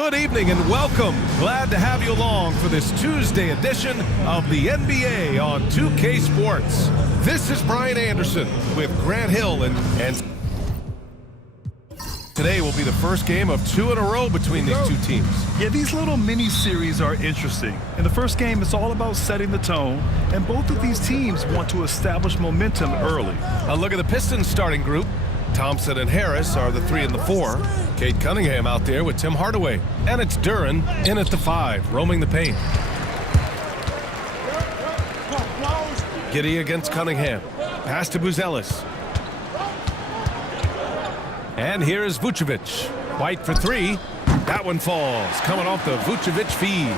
Good evening and welcome. Glad to have you along for this Tuesday edition of the NBA on 2K Sports. This is Brian Anderson with Grant Hill and today will be the first game of 2 in a row between these two teams. Yeah, these little mini-series are interesting. In the first game, it's all about setting the tone, and both of these teams want to establish momentum early. A look at the Pistons starting group. Thompson and Harris are the 3 and the 4. Cade Cunningham out there with Tim Hardaway. And it's Duren in at the 5, roaming the paint. Giddey against Cunningham. Pass to Buzelis. And here is Vucevic. White for 3. That one falls, coming off the Vucevic feed.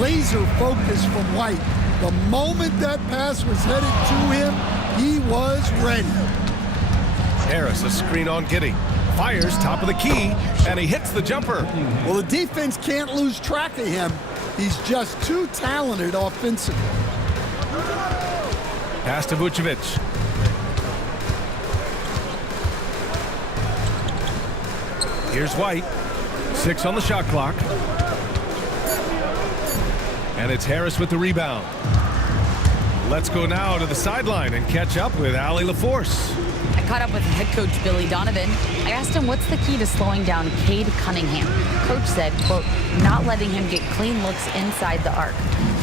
Laser focus from White. The moment that pass was headed to him, he was ready. Harris, a screen on Giddey. Fires top of the key, and he hits the jumper. Well, the defense can't lose track of him. He's just too talented offensively. Pass to Vucevic. Here's White. 6 on the shot clock. And it's Harris with the rebound. Let's go now to the sideline and catch up with Allie LaForce. I caught up with head coach Billy Donovan. I asked him what's the key to slowing down Cade Cunningham. Coach said, quote, not letting him get clean looks inside the arc.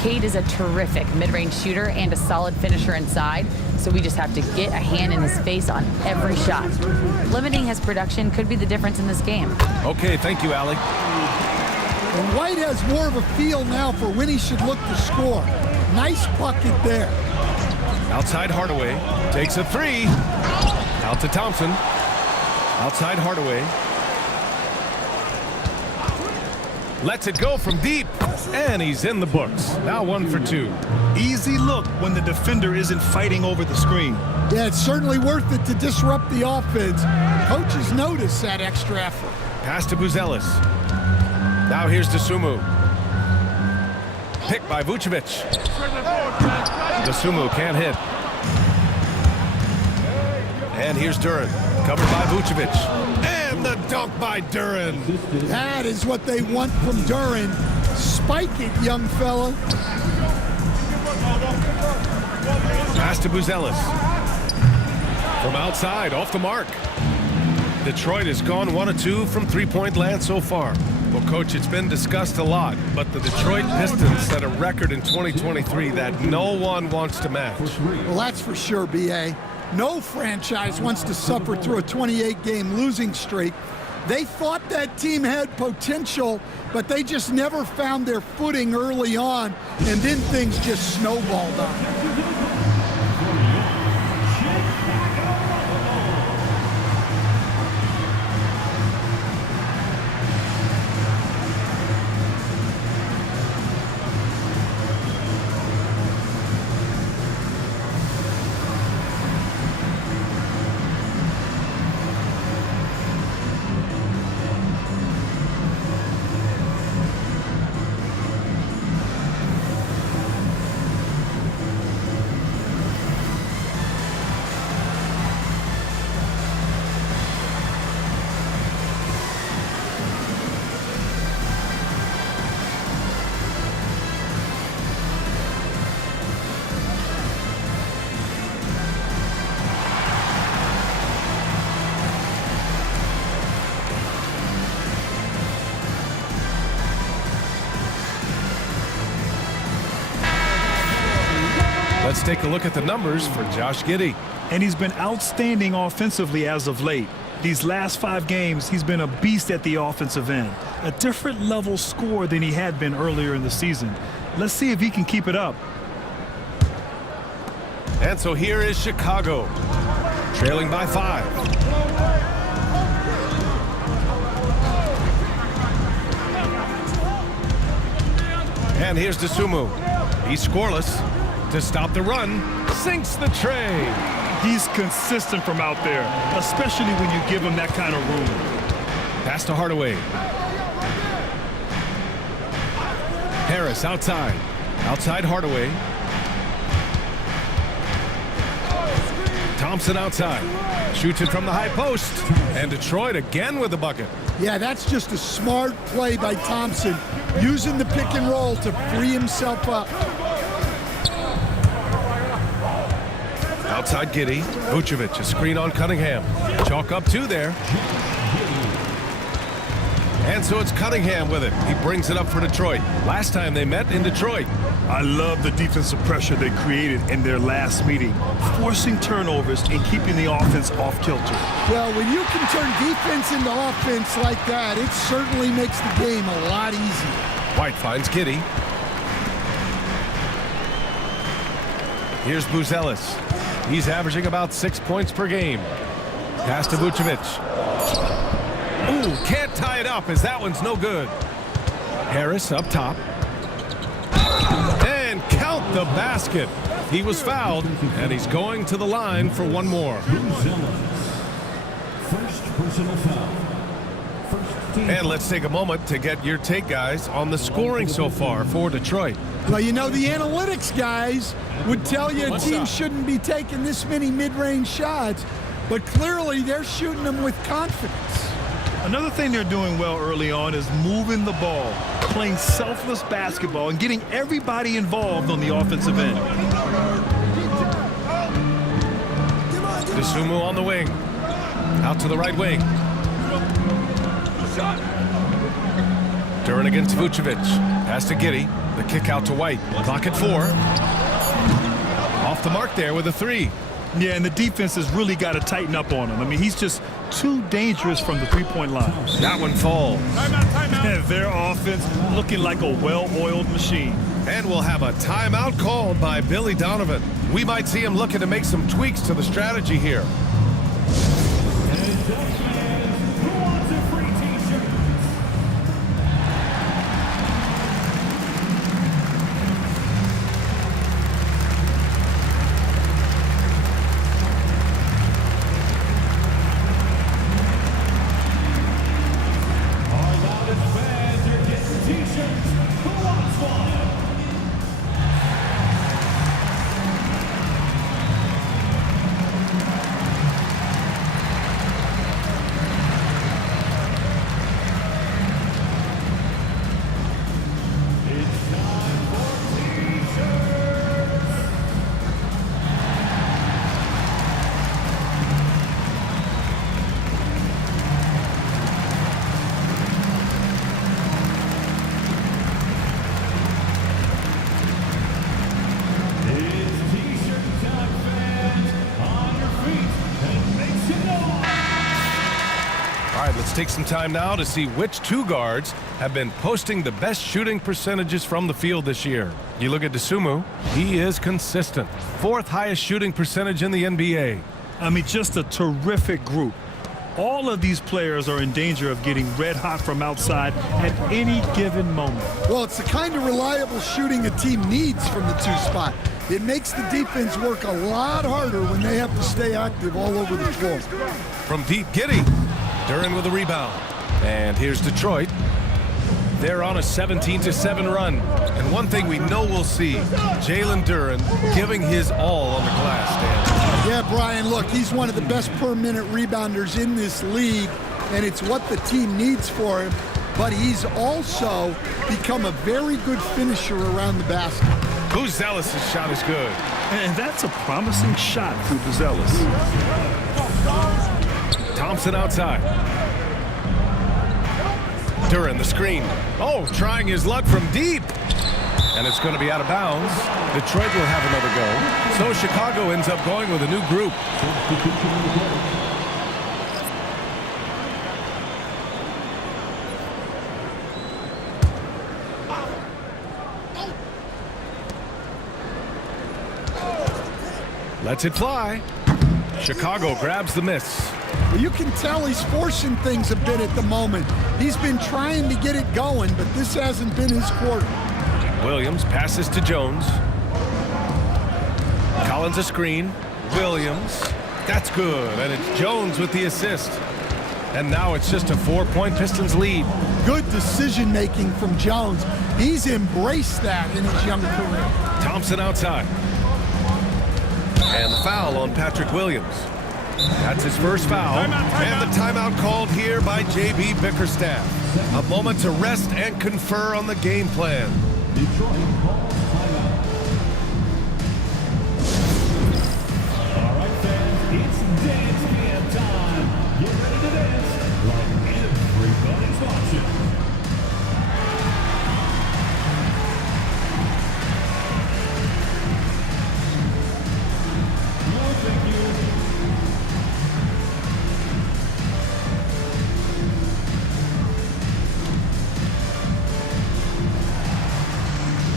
Cade is a terrific mid-range shooter and a solid finisher inside, so we just have to get a hand in his face on every shot. Limiting his production could be the difference in this game. Okay, thank you, Allie. And White has more of a feel now for when he should look to score. Nice bucket there. Outside Hardaway. Takes a 3. Out to Thompson. Outside Hardaway. Lets it go from deep. And he's in the books. Now 1 for 2. Easy look when the defender isn't fighting over the screen. Yeah, it's certainly worth it to disrupt the offense. Coaches notice that extra effort. Pass to Buzelis. Now here's Dosunmu. Picked by Vucevic. Dosunmu can't hit. And here's Duren. Covered by Vucevic. And the dunk by Duren. That is what they want from Duren. Spike it, young fella. Pass to Buzelis. From outside, off the mark. Detroit has gone 1 of 2 from three-point land so far. Well, Coach, it's been discussed a lot, but the Detroit Pistons set a record in 2023 that no one wants to match. Well, that's for sure, B.A. No franchise wants to suffer through a 28-game losing streak. They thought that team had potential, but they just never found their footing early on, and then things just snowballed on them. Let's take a look at the numbers for Josh Giddey. And he's been outstanding offensively as of late. These last 5 games, he's been a beast at the offensive end. A different level score than he had been earlier in the season. Let's see if he can keep it up. And so here is Chicago, trailing by 5. And here's Dosunmu. He's scoreless. To stop the run, sinks the tray. He's consistent from out there, especially when you give him that kind of room. Pass to Hardaway. Harris outside. Outside Hardaway. Thompson outside. Shoots it from the high post. And Detroit again with the bucket. Yeah, that's just a smart play by Thompson, using the pick and roll to free himself up. Outside Giddey. Vucevic, a screen on Cunningham. Chalk up two there. And so it's Cunningham with it. He brings it up for Detroit. Last time they met in Detroit. I love the defensive pressure they created in their last meeting, forcing turnovers and keeping the offense off kilter. Well, when you can turn defense into offense like that, it certainly makes the game a lot easier. White finds Giddey. Here's Buzelis. He's averaging about 6 points per game. Pass to Vucevic. Ooh, can't tie it up as that one's no good. Harris up top. And count the basket. He was fouled, and he's going to the line for one more. First personal foul. And let's take a moment to get your take, guys, on the scoring so far for Detroit. Well, you know, the analytics guys would tell you a team shouldn't be taking this many mid-range shots, but clearly they're shooting them with confidence. Another thing they're doing well early on is moving the ball, playing selfless basketball, and getting everybody involved on the offensive end. DeSumo on the wing. Out to the right wing. Duren against Vucevic. Pass to Giddey. The kick out to White. Clock at 4. Off the mark there with a 3. Yeah, and the defense has really got to tighten up on him. I mean, he's just too dangerous from the three-point line. That one falls. And their offense looking like a well-oiled machine. And we'll have a timeout called by Billy Donovan. We might see him looking to make some tweaks to the strategy here. Let's take some time now to see which two guards have been posting the best shooting percentages from the field this year. You look at DeSumo, he is consistent. 4th highest shooting percentage in the NBA. I mean, just a terrific group. All of these players are in danger of getting red hot from outside at any given moment. Well, it's the kind of reliable shooting a team needs from the 2 spot. It makes the defense work a lot harder when they have to stay active all over the floor. From deep, Giddey. Duren with a rebound. And here's Detroit. They're on a 17-7 run. And one thing we know we'll see, Jalen Duren giving his all on the glass stand. Yeah, Brian, look, he's one of the best per-minute rebounders in this league, and it's what the team needs for him. But he's also become a very good finisher around the basket. Buzelis' shot is good. And that's a promising shot for Buzelis. Thompson outside. Duren the screen. Oh, trying his luck from deep. And it's going to be out of bounds. Detroit will have another go. So Chicago ends up going with a new group. Lets it fly. Chicago grabs the miss. Well, you can tell he's forcing things a bit at the moment. He's been trying to get it going, but this hasn't been his quarter. Williams passes to Jones. Collins a screen. Williams. That's good. And it's Jones with the assist. And now it's just a 4-point Pistons lead. Good decision-making from Jones. He's embraced that in his young career. Thompson outside. And the foul on Patrick Williams. That's his first foul. And the timeout called here by J.B. Bickerstaff. A moment to rest and confer on the game plan. Detroit calls timeout. All right, fans, it's dance band time. Get ready to dance like everybody's watching. No, thank you.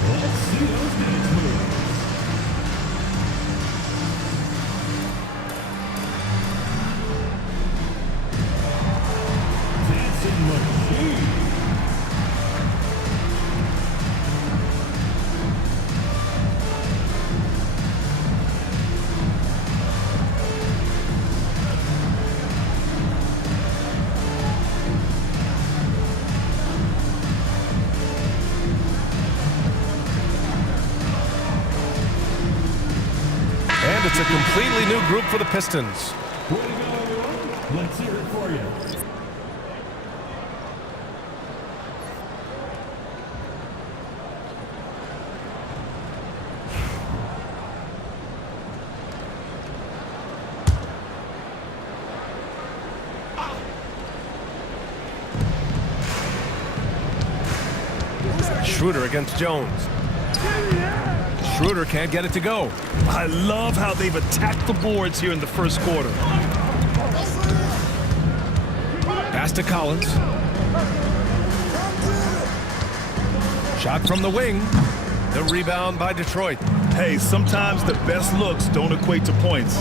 Let's see those dance moves. Dancing machine. And it's a completely new group for the Pistons. Way to go, everyone. Let's hear it for you. Schroeder against Jones. Schroeder can't get it to go. I love how they've attacked the boards here in the first quarter. Pass to Collins. Shot from the wing. The rebound by Detroit. Hey, sometimes the best looks don't equate to points.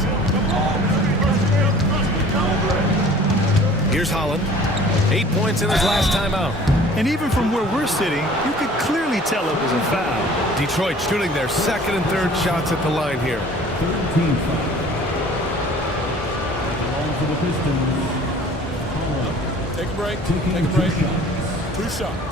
Here's Holland. 8 points in his last timeout. And even from where we're sitting, you could clearly tell it was a foul. Detroit shooting their second and third shots at the line here. 13 foul. Ball for the Pistons. Holland. Take a break. Taking Take a break. 2 shots. 2 shots.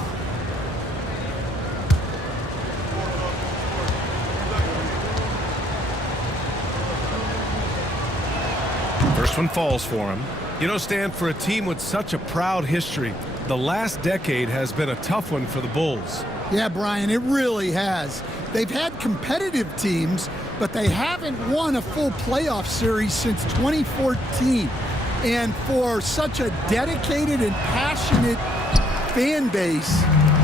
First one falls for him. You know, Stan, for a team with such a proud history, the last decade has been a tough one for the Bulls. Yeah, Brian, it really has. They've had competitive teams, but they haven't won a full playoff series since 2014. And for such a dedicated and passionate fan base,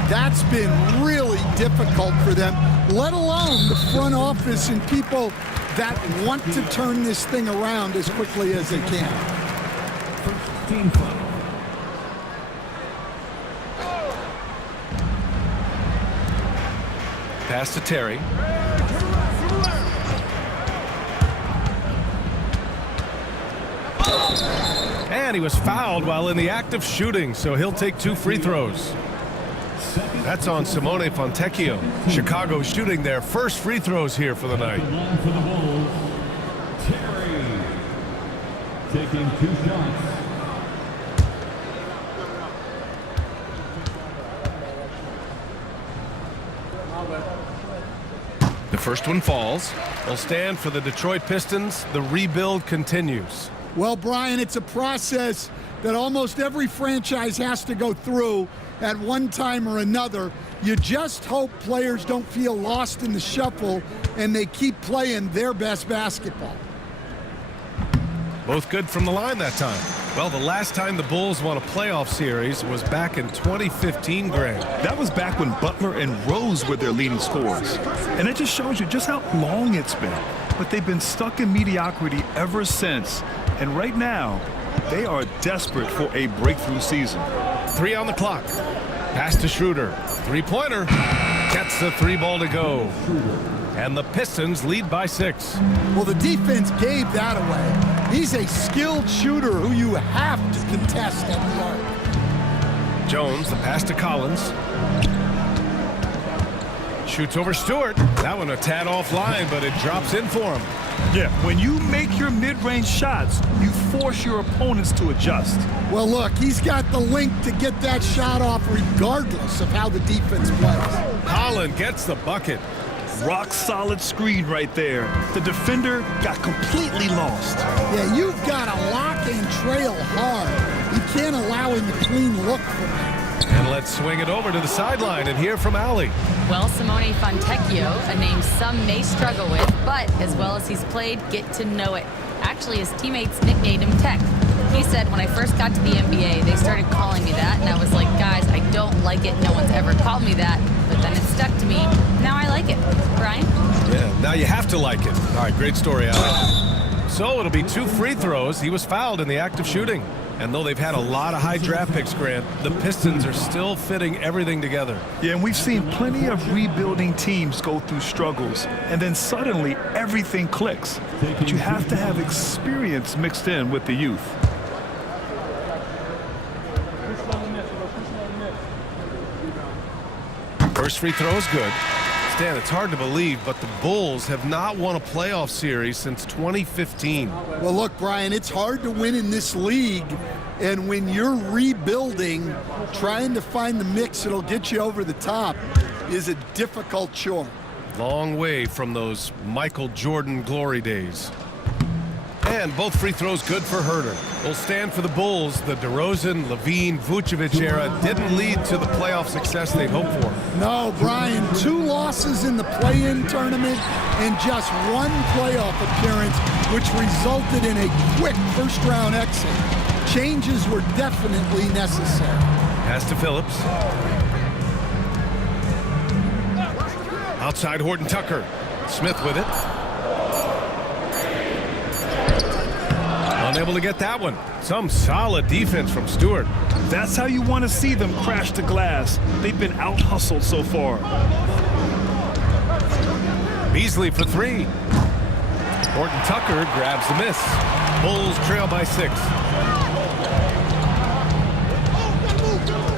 that's been really difficult for them, let alone the front office and people that want to turn this thing around as quickly as they can. First team foul. Pass to Terry. And he was fouled while in the act of shooting, so he'll take 2 free throws. That's on Simone Fontecchio. Chicago shooting their first free throws here for the night. The line for the Bulls. Terry. Taking 2 shots. The first one falls. Will stand for the Detroit Pistons. The rebuild continues. Well, Brian, it's a process that almost every franchise has to go through at one time or another. You just hope players don't feel lost in the shuffle and they keep playing their best basketball. Both good from the line that time. Well, the last time the Bulls won a playoff series was back in 2015, Graham. That was back when Butler and Rose were their leading scorers. And it just shows you just how long it's been. But they've been stuck in mediocrity ever since. And right now, they are desperate for a breakthrough season. 3 on the clock. Pass to Schroeder. Three-pointer. Gets the 3 ball to go. And the Pistons lead by 6. Well, the defense gave that away. He's a skilled shooter who you have to contest at the arc. Jones, the pass to Collins. Shoots over Stewart. That one a tad offline, but it drops in for him. Yeah, when you make your mid-range shots, you force your opponents to adjust. Well, look, he's got the length to get that shot off regardless of how the defense plays. Holland gets the bucket. Rock solid screen right there. The defender got completely lost. Yeah, you've got to lock and trail hard. You can't allow him a clean look from that. And let's swing it over to the sideline and hear from Allie. Well, Simone Fontecchio, a name some may struggle with, but as well as he's played, get to know it. Actually, his teammates nicknamed him Tech. He said, when I first got to the NBA, they started calling me that, and I was like, guys, I don't like it. No one's ever called me that. But then it stuck to me. Now I like it. Brian? Yeah, now you have to like it. All right, great story, Allie. So it'll be 2 free throws. He was fouled in the act of shooting. And though they've had a lot of high draft picks, Grant, the Pistons are still fitting everything together. Yeah, and we've seen plenty of rebuilding teams go through struggles, and then suddenly everything clicks. But you have to have experience mixed in with the youth. First free throw is good. Stan, it's hard to believe, but the Bulls have not won a playoff series since 2015. Well, look, Brian, it's hard to win in this league. And when you're rebuilding, trying to find the mix that'll get you over the top is a difficult chore. Long way from those Michael Jordan glory days. And both free throws good for Herter. Will stand for the Bulls. The DeRozan, Levine, Vucevic era didn't lead to the playoff success they'd hoped for. No, Brian, 2 losses in the play-in tournament and just 1 playoff appearance, which resulted in a quick first-round exit. Changes were definitely necessary. Pass to Phillips. Outside Horton Tucker. Smith with it. Unable to get that one. Some solid defense from Stewart. That's how you want to see them crash the glass. They've been out-hustled so far. Beasley for 3. Horton Tucker grabs the miss. Bulls trail by 6.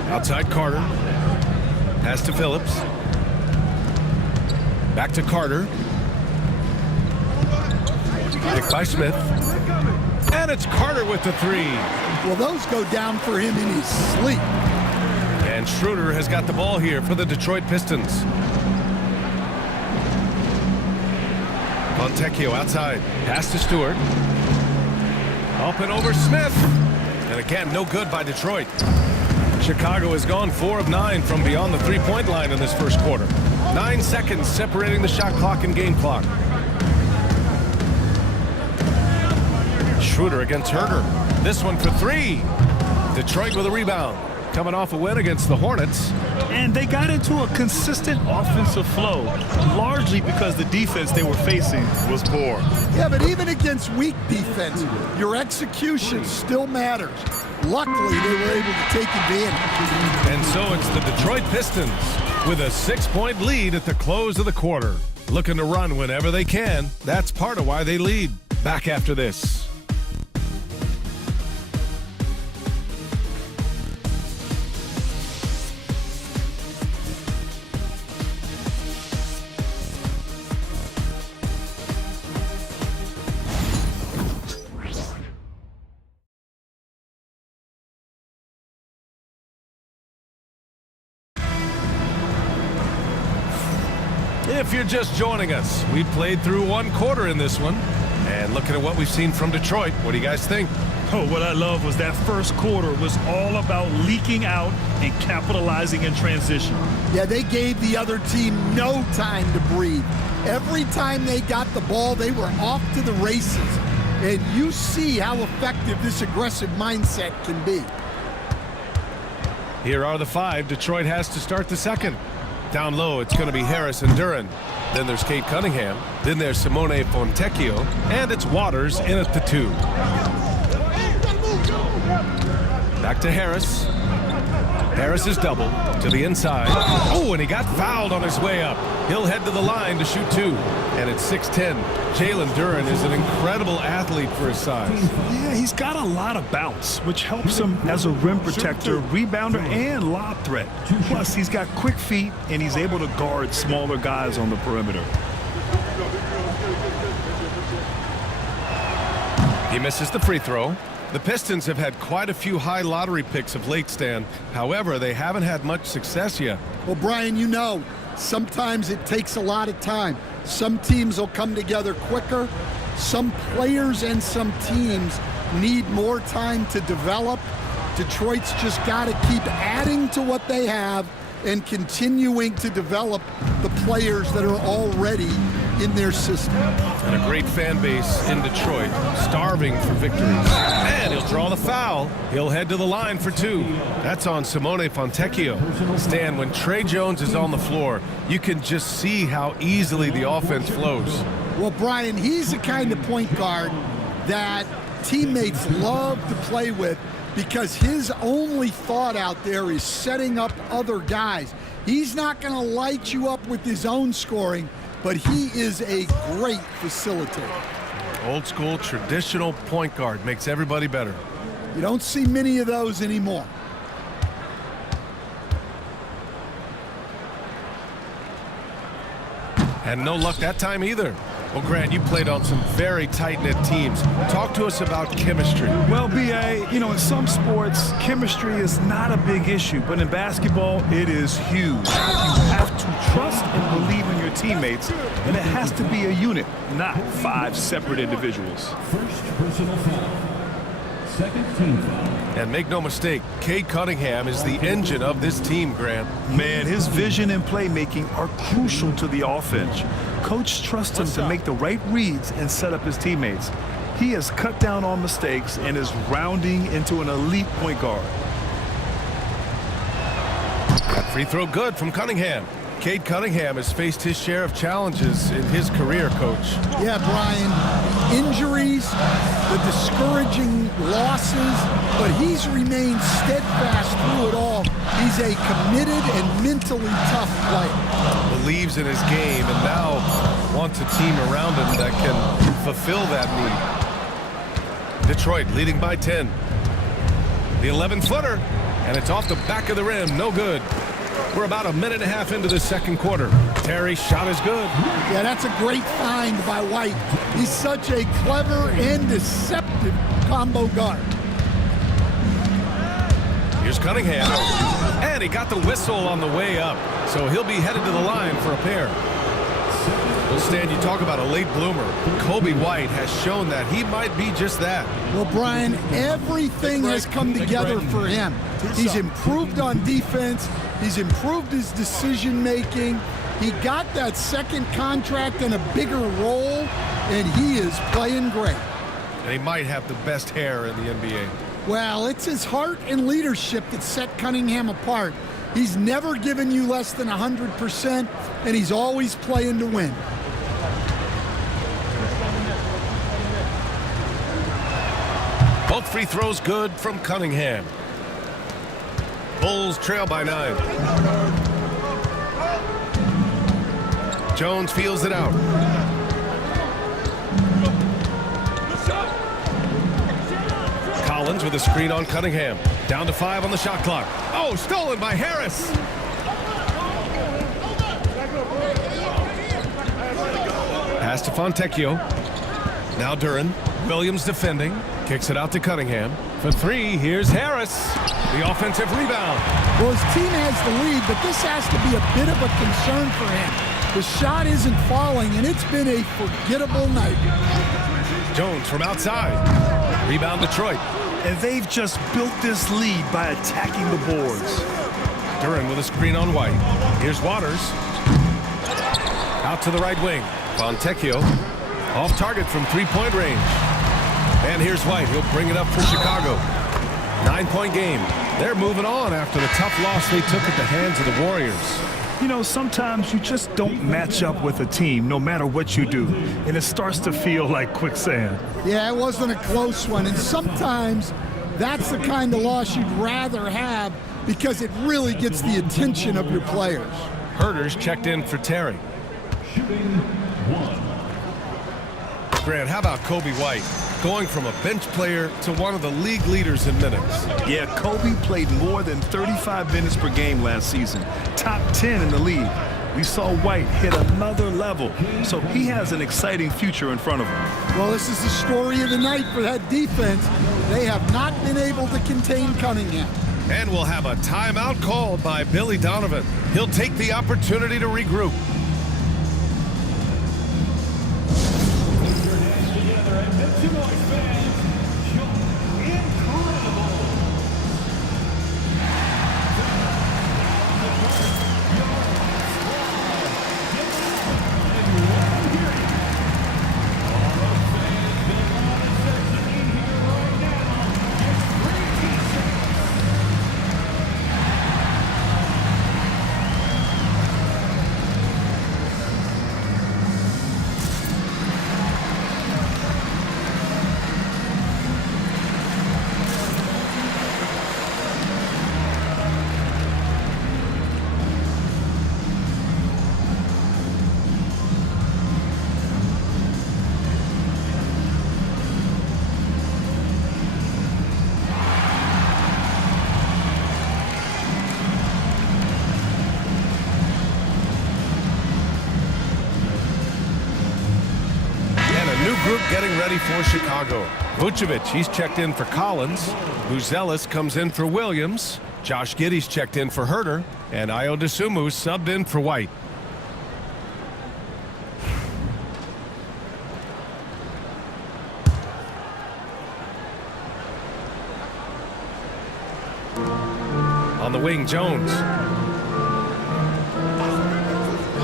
Outside Carter. Pass to Phillips. Back to Carter. Picked by Smith. And it's Carter with the 3. Well, those go down for him in his sleep. And Schroeder has got the ball here for the Detroit Pistons. Fontecchio outside. Pass to Stewart. Up and over Smith. And again, no good by Detroit. Chicago has gone 4 of 9 from beyond the three-point line in this first quarter. 9 seconds separating the shot clock and game clock. Schroeder against Herter. This one for 3. Detroit with a rebound. Coming off a win against the Hornets. And they got into a consistent offensive flow, largely because the defense they were facing was poor. Yeah, but even against weak defense, your execution still matters. Luckily, they were able to take advantage. And so it's the Detroit Pistons with a 6-point lead at the close of the quarter. Looking to run whenever they can. That's part of why they lead. Back after this. If you're just joining us, we played through 1 quarter in this one. And looking at what we've seen from Detroit, what do you guys think? Oh, what I love was that first quarter was all about leaking out and capitalizing in transition. Yeah, they gave the other team no time to breathe. Every time they got the ball, they were off to the races. And you see how effective this aggressive mindset can be. Here are the 5 Detroit has to start the second. Down low, it's going to be Harris and Duran. Then there's Kate Cunningham. Then there's Simone Fontecchio. And it's Waters in at the 2. Back to Harris. Harris is double to the inside. Oh, and he got fouled on his way up. He'll head to the line to shoot 2. And it's 6'10". Jalen Duran is an incredible athlete for his size. Yeah, he's got a lot of bounce, which helps him as a rim protector, rebounder, and lob threat. Plus, he's got quick feet, and he's able to guard smaller guys on the perimeter. He misses the free throw. The Pistons have had quite a few high lottery picks of late, Stan. However, they haven't had much success yet. Well, Brian, you know, Sometimes it takes a lot of time. Some teams will come together quicker. Some players and some teams need more time to develop. Detroit's just got to keep adding to what they have and continuing to develop the players that are already in their system. And a great fan base in Detroit, starving for victories. And he'll draw the foul. He'll head to the line for 2. That's on Simone Fontecchio. Stan, when Trey Jones is on the floor, you can just see how easily the offense flows. Well, Brian, he's the kind of point guard that teammates love to play with because his only thought out there is setting up other guys. He's not going to light you up with his own scoring, but he is a great facilitator. Old school, traditional point guard makes everybody better. You don't see many of those anymore. And no luck that time either. Well, Grant, you played on some very tight-knit teams. Talk to us about chemistry. Well, B.A., you know, in some sports, chemistry is not a big issue, but in basketball, it is huge. You have to trust and believe in your teammates, and it has to be a unit, not 5 separate individuals. First personal foul. Second team foul. And make no mistake, Cade Cunningham is the engine of this team, Grant. Man, his vision and playmaking are crucial to the offense. Coach trusts him to make the right reads and set up his teammates. He has cut down on mistakes and is rounding into an elite point guard. That free throw good from Cunningham. Cade Cunningham has faced his share of challenges in his career, Coach. Yeah, Brian, injuries, the discouraging losses, but he's remained steadfast through it all. He's a committed and mentally tough player. Believes in his game and now wants a team around him that can fulfill that need. Detroit leading by 10. The 11-footer, and it's off the back of the rim, no good. We're about a minute and a half into the second quarter. Terry's shot is good. Yeah, that's a great find by White. He's such a clever and deceptive combo guard. Here's Cunningham. And he got the whistle on the way up. So he'll be headed to the line for a pair. Well, Stan, you talk about a late bloomer. Kobe White has shown that he might be just that. Well, Brian, everything has come together for him. He's improved on defense. He's improved his decision-making. He got that second contract and a bigger role, and he is playing great. And he might have the best hair in the NBA. Well, it's his heart and leadership that set Cunningham apart. He's never given you less than 100%, and he's always playing to win. Both free throws good from Cunningham. Bulls trail by 9. Jones feels it out. Collins with a screen on Cunningham. Down to 5 on the shot clock. Oh, stolen by Harris. Pass to Fontecchio. Now Duran. Williams defending. Kicks it out to Cunningham. For 3, here's Harris. The offensive rebound. Well, his team has the lead, but this has to be a bit of a concern for him. The shot isn't falling, and it's been a forgettable night. Jones from outside. Rebound Detroit. And they've just built this lead by attacking the boards. Duran with a screen on White. Here's Waters. Out to the right wing. Fontecchio. Off target from 3-point range. And here's White. He'll bring it up for Chicago. 9-point game. They're moving on after the tough loss they took at the hands of the Warriors. You know, sometimes you just don't match up with a team no matter what you do, and it starts to feel like quicksand. Yeah, it wasn't a close one, and sometimes that's the kind of loss you'd rather have because it really gets the attention of your players. Herter's checked in for Terry. Shooting 1. Grant, how about Kobe White? Going from a bench player to one of the league leaders in minutes. Yeah, Kobe played more than 35 minutes per game last season. Top 10 in the league. We saw White hit another level, so he has an exciting future in front of him. Well, this is the story of the night for that defense. They have not been able to contain Cunningham. And we'll have a timeout called by Billy Donovan. He'll take the opportunity to regroup. Put your hands together and make some noise, fans. You're incredible. Group getting ready for Chicago. Vucevic, he's checked in for Collins. Buzelis comes in for Williams. Josh Giddey's checked in for Herter. And Ayo Dosunmu subbed in for White. On the wing, Jones.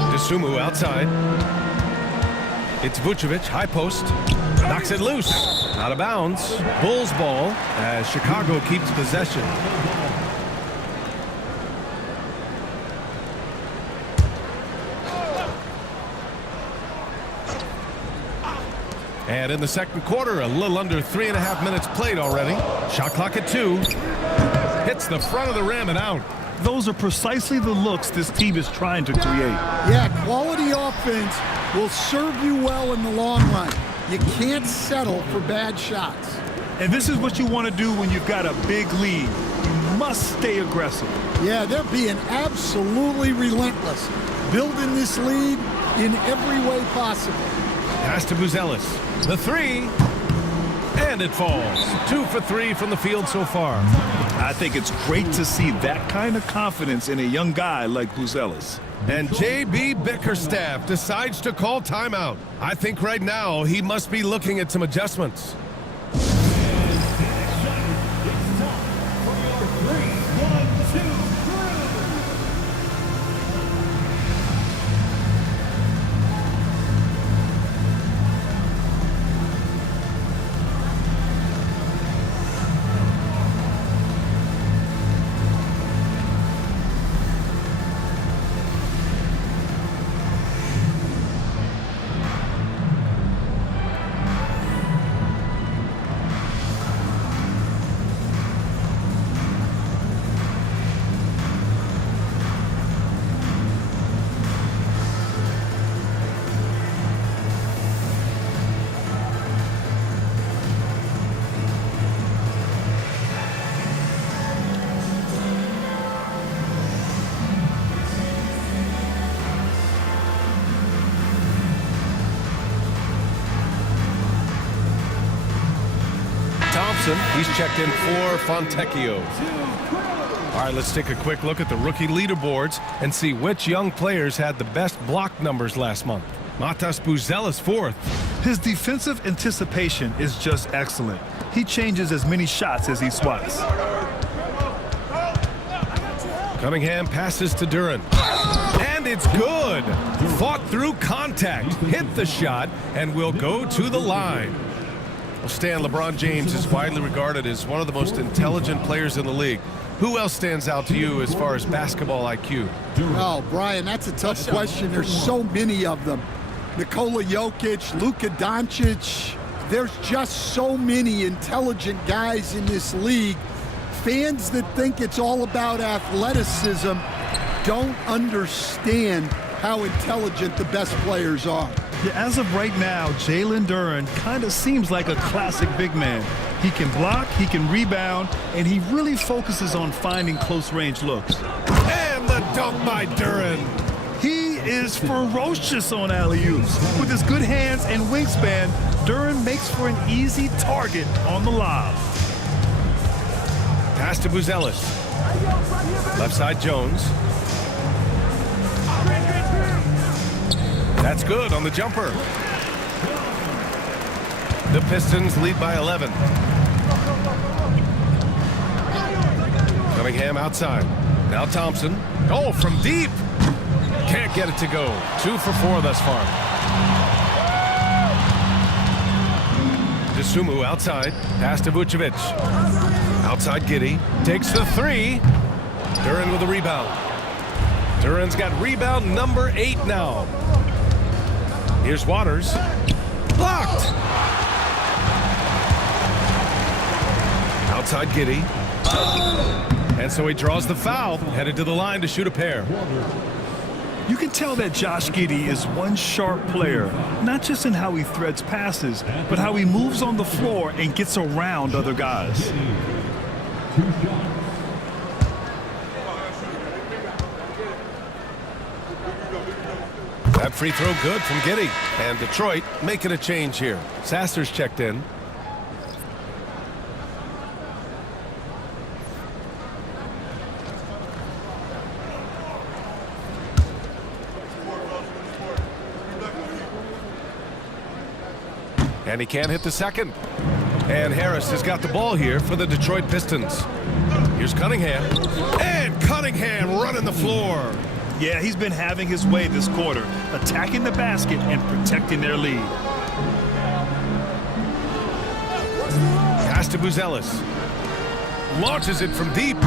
Dosunmu outside. It's Vucevic, high post, knocks it loose, out of bounds. Bulls ball as Chicago keeps possession. And in the second quarter, a little under 3.5 minutes played already. Shot clock at 2. Hits the front of the rim and out. Those are precisely the looks this team is trying to create. Yeah, quality offense will serve you well in the long run. You can't settle for bad shots. And this is what you want to do when you've got a big lead. You must stay aggressive. Yeah, they're being absolutely relentless, building this lead in every way possible. Pass to Buzelis. The 3. And it falls. 2 for 3 from the field so far. I think it's great to see that kind of confidence in a young guy like Buzelis. And J.B. Bickerstaff decides to call timeout. I think right now he must be looking at some adjustments. He's checked in for Fontecchio. All right, let's take a quick look at the rookie leaderboards and see which young players had the best block numbers last month. Matas Buzelis 4th. His defensive anticipation is just excellent. He changes as many shots as he swats. Cunningham passes to Duren. And it's good. Fought through contact, hit the shot, and will go to the line. Well, Stan, LeBron James is widely regarded as one of the most intelligent players in the league. Who else stands out to you as far as basketball IQ? Oh, Brian, that's a tough question. There's so many of them. Nikola Jokic, Luka Doncic. There's just so many intelligent guys in this league. Fans that think it's all about athleticism don't understand how intelligent the best players are. Yeah, as of right now, Jalen Duren kind of seems like a classic big man. He can block, he can rebound, and he really focuses on finding close-range looks. And the dunk by Duren. He is ferocious on alley-oops. With his good hands and wingspan, Duren makes for an easy target on the lob. Pass to Buzelis. Left side Jones. That's good on the jumper. The Pistons lead by 11. Cunningham outside. Now Thompson. Oh, from deep. Can't get it to go. 2 for 4 thus far. Desumu outside. Pass to Vucevic. Outside Giddey. Takes the 3. Duren with a rebound. Duren's got rebound number 8 now. Here's Waters. Blocked. Outside Giddey. And so he draws the foul, headed to the line to shoot a pair. You can tell that Josh Giddey is one sharp player, not just in how he threads passes, but how he moves on the floor and gets around other guys. That free throw good from Giddey. And Detroit making a change here. Sasser's checked in. And he can't hit the second. And Harris has got the ball here for the Detroit Pistons. Here's Cunningham. And Cunningham running the floor. Yeah, he's been having his way this quarter, attacking the basket and protecting their lead. Pass to Buzelis. Launches it from deep.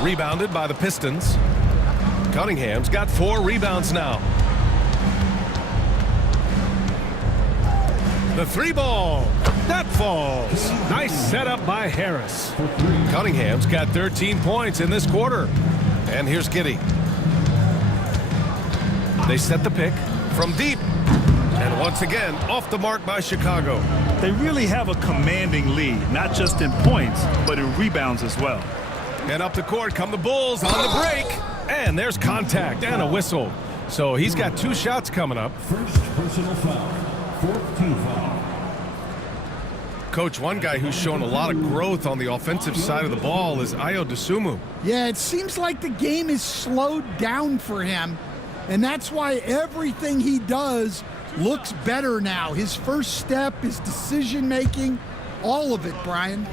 Rebounded by the Pistons. Cunningham's got 4 rebounds now. The 3 ball. That falls. Nice setup by Harris. Cunningham's got 13 points in this quarter. And here's Giddey. They set the pick from deep. And once again, off the mark by Chicago. They really have a commanding lead, not just in points, but in rebounds as well. And up the court come the Bulls on the break. And there's contact and a whistle. So he's got 2 shots coming up. First personal foul. 4th team foul. Coach, one guy who's shown a lot of growth on the offensive side of the ball is Ayo Dosunmu. Yeah, it seems like the game is slowed down for him, and that's why everything he does looks better now. His first step, his decision-making, all of it, Brian.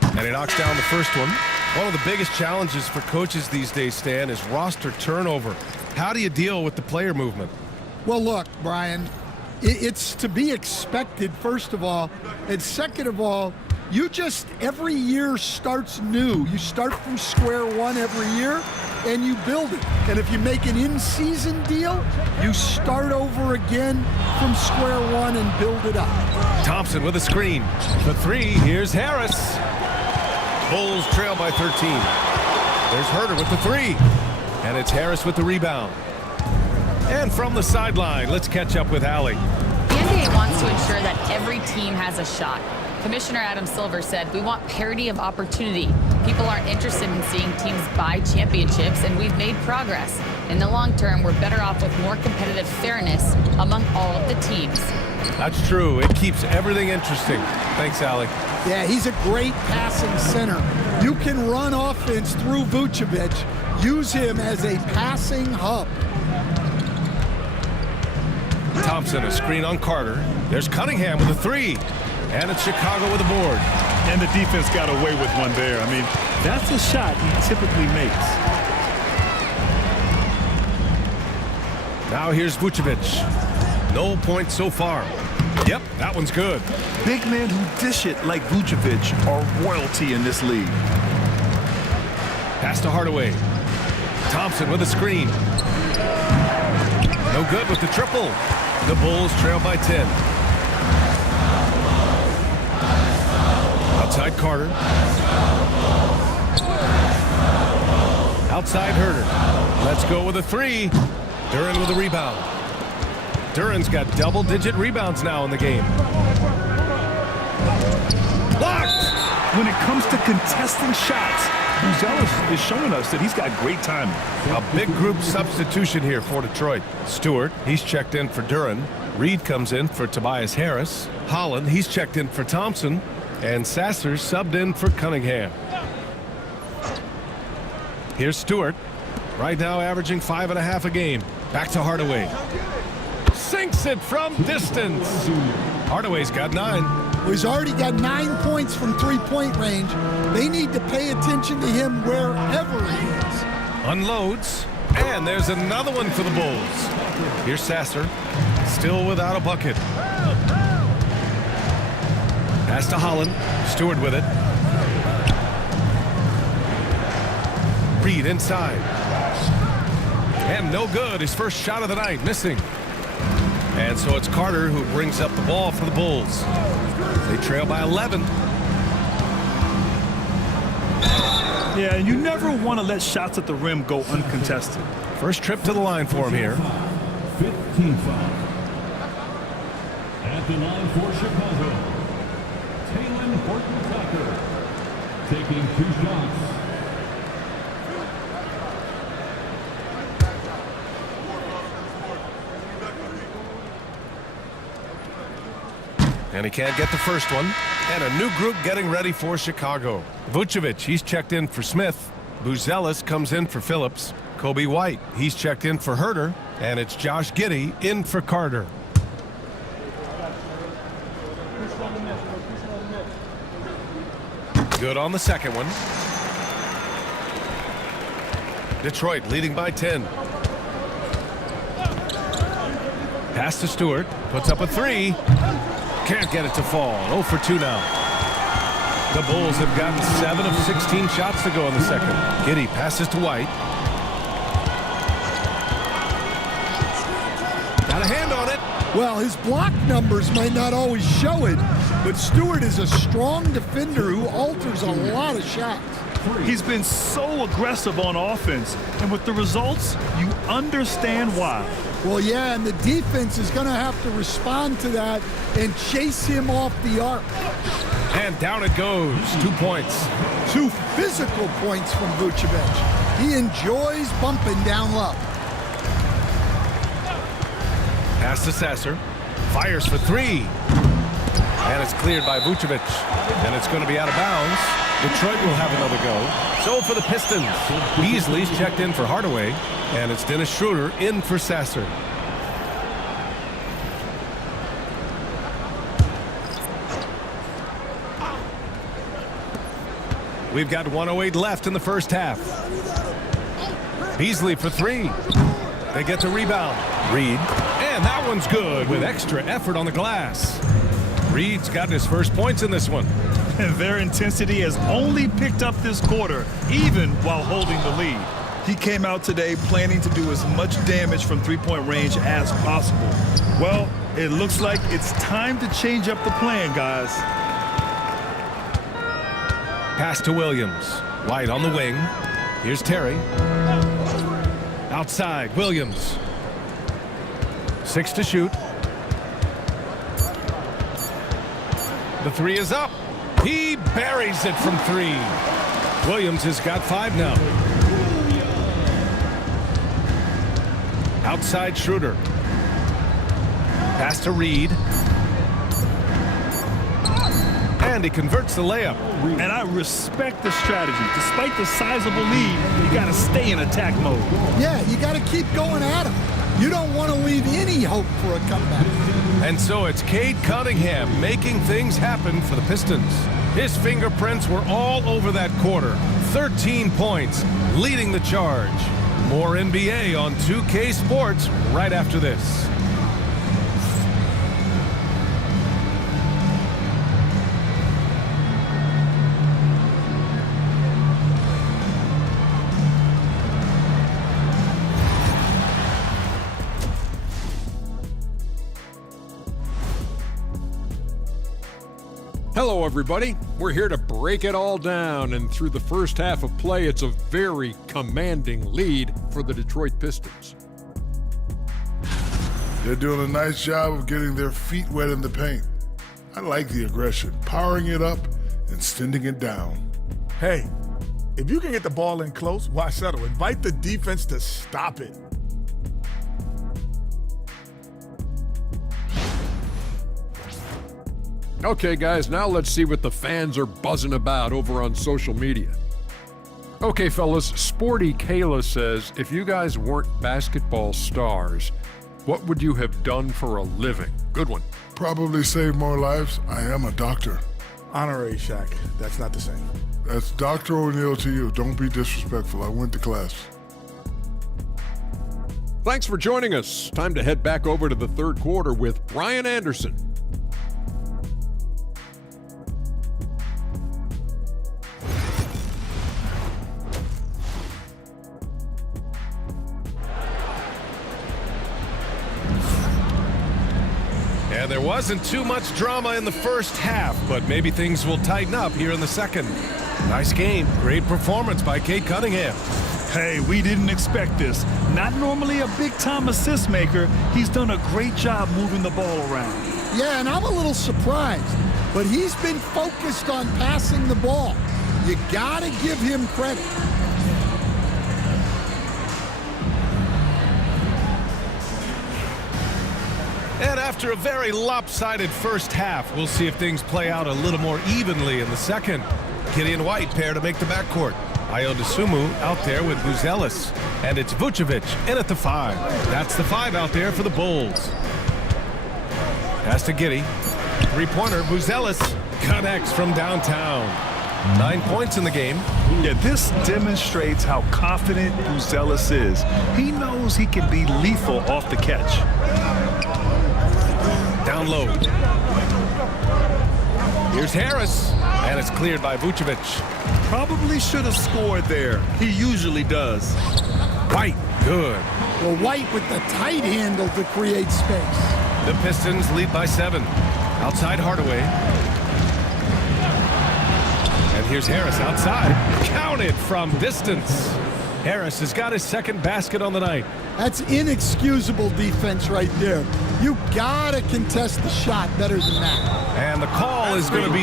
And he knocks down the first one. One of the biggest challenges for coaches these days, Stan, is roster turnover. How do you deal with the player movement? Well, look, Brian, it's to be expected, first of all. And second of all, every year starts new. You start from square one every year, and you build it. And if you make an in-season deal, you start over again from square one and build it up. Thompson with a screen. The 3, here's Harris. Bulls trail by 13. There's Herter with the 3. And it's Harris with the rebound. And from the sideline, let's catch up with Allie. The NBA wants to ensure that every team has a shot. Commissioner Adam Silver said, "We want parity of opportunity. People aren't interested in seeing teams buy championships, and we've made progress. In the long term, we're better off with more competitive fairness among all of the teams." That's true. It keeps everything interesting. Thanks, Allie. Yeah, he's a great passing center. You can run offense through Vucevic. Use him as a passing hub. Thompson, a screen on Carter. There's Cunningham with a 3. And it's Chicago with a board. And the defense got away with one there. I mean, that's a shot he typically makes. Now here's Vucevic. No points so far. Yep, that one's good. Big men who dish it like Vucevic are royalty in this league. Pass to Hardaway. Thompson with a screen. No good with the triple. The Bulls trail by 10. Outside Carter. Outside Herter. Let's go with a 3. Duren with a rebound. Duren's got double-digit rebounds now in the game. Blocked! When it comes to contesting shots, Buzelis is showing us that he's got great timing. A big group substitution here for Detroit. Stewart, he's checked in for Duren. Reed comes in for Tobias Harris. Holland, he's checked in for Thompson. And Sasser subbed in for Cunningham. Here's Stewart. Right now averaging 5.5 a game. Back to Hardaway. Sinks it from distance. Hardaway's got 9. Well, he's already got 9 points from three-point range. They need to pay attention to him wherever he is. Unloads. And there's another one for the Bulls. Here's Sasser. Still without a bucket. Pass to Holland. Stewart with it. Reed inside. And no good. His first shot of the night, missing. And so it's Carter who brings up the ball for the Bulls. They trail by 11. Yeah, you never want to let shots at the rim go uncontested. First trip to the line for him here. 15 foul. At the line for Chicago, Taylor Horton-Tucker taking 2 shots. And he can't get the first one. And a new group getting ready for Chicago. Vucevic, he's checked in for Smith. Buzelis comes in for Phillips. Kobe White, he's checked in for Herter. And it's Josh Giddey in for Carter. Good on the second one. Detroit leading by 10. Pass to Stewart. Puts up a 3. Can't get it to fall. 0 for 2 now. The Bulls have gotten 7 of 16 shots to go in the second. Giddey passes to White. Got a hand on it. Well, his block numbers might not always show it, but Stewart is a strong defender who alters a lot of shots. He's been so aggressive on offense, and with the results, you understand why. Well, yeah, and the defense is going to have to respond to that and chase him off the arc. And down it goes. 2 points. 2 physical points from Vucevic. He enjoys bumping down low. Pass to Sasser. Fires for 3. And it's cleared by Vucevic. And it's going to be out of bounds. Detroit will have another go. So for the Pistons, Beasley's checked in for Hardaway. And it's Dennis Schroeder in for Sasser. We've got 1:08 left in the first half. Beasley for 3. They get the rebound. Reed. And that one's good with extra effort on the glass. Reed's gotten his first points in this one. And their intensity has only picked up this quarter, even while holding the lead. He came out today planning to do as much damage from three-point range as possible. Well, it looks like it's time to change up the plan, guys. Pass to Williams. White on the wing. Here's Terry. Outside, Williams. 6 to shoot. The 3 is up. He buries it from 3. Williams has got 5 now. Outside Schroeder. Pass to Reed. And he converts the layup. And I respect the strategy. Despite the sizable lead, you got to stay in attack mode. Yeah, you got to keep going at him. You don't want to leave any hope for a comeback. And so it's Cade Cunningham making things happen for the Pistons. His fingerprints were all over that quarter. 13 points, leading the charge. More NBA on 2K Sports right after this. Hello, everybody. We're here to break it all down, and through the first half of play, it's a very commanding lead for the Detroit Pistons. They're doing a nice job of getting their feet wet in the paint. I like the aggression, powering it up and sending it down. Hey, if you can get the ball in close, why settle? Invite the defense to stop it. Okay, guys, now let's see what the fans are buzzing about over on social media. Okay, fellas, Sporty Kayla says, if you guys weren't basketball stars, what would you have done for a living? Good one. Probably save more lives. I am a doctor. Honorary Shaq. That's not the same. That's Dr. O'Neill to you. Don't be disrespectful. I went to class. Thanks for joining us. Time to head back over to the third quarter with Brian Anderson. And there wasn't too much drama in the first half, but maybe things will tighten up here in the second. Nice game. Great performance by Cade Cunningham. Hey, we didn't expect this. Not normally a big-time assist maker. He's done a great job moving the ball around. Yeah, and I'm a little surprised, but he's been focused on passing the ball. You gotta give him credit. And after a very lopsided first half, we'll see if things play out a little more evenly in the second. Gideon White pair to make the backcourt. Ayo Dosunmu out there with Buzelis. And it's Vucevic in at the 5. That's the 5 out there for the Bulls. Pass to Giddy. Three-pointer, Buzelis connects from downtown. 9 points in the game. Yeah, this demonstrates how confident Buzelis is. He knows he can be lethal off the catch. Down low. Here's Harris, and it's cleared by Vucevic. Probably should have scored there. He usually does. White, good. Well, White with the tight handle to create space. The Pistons lead by 7. Outside Hardaway. And here's Harris outside. Counted from distance. Harris has got his second basket on the night. That's inexcusable defense right there. You gotta contest the shot better than that. And the call is going to be,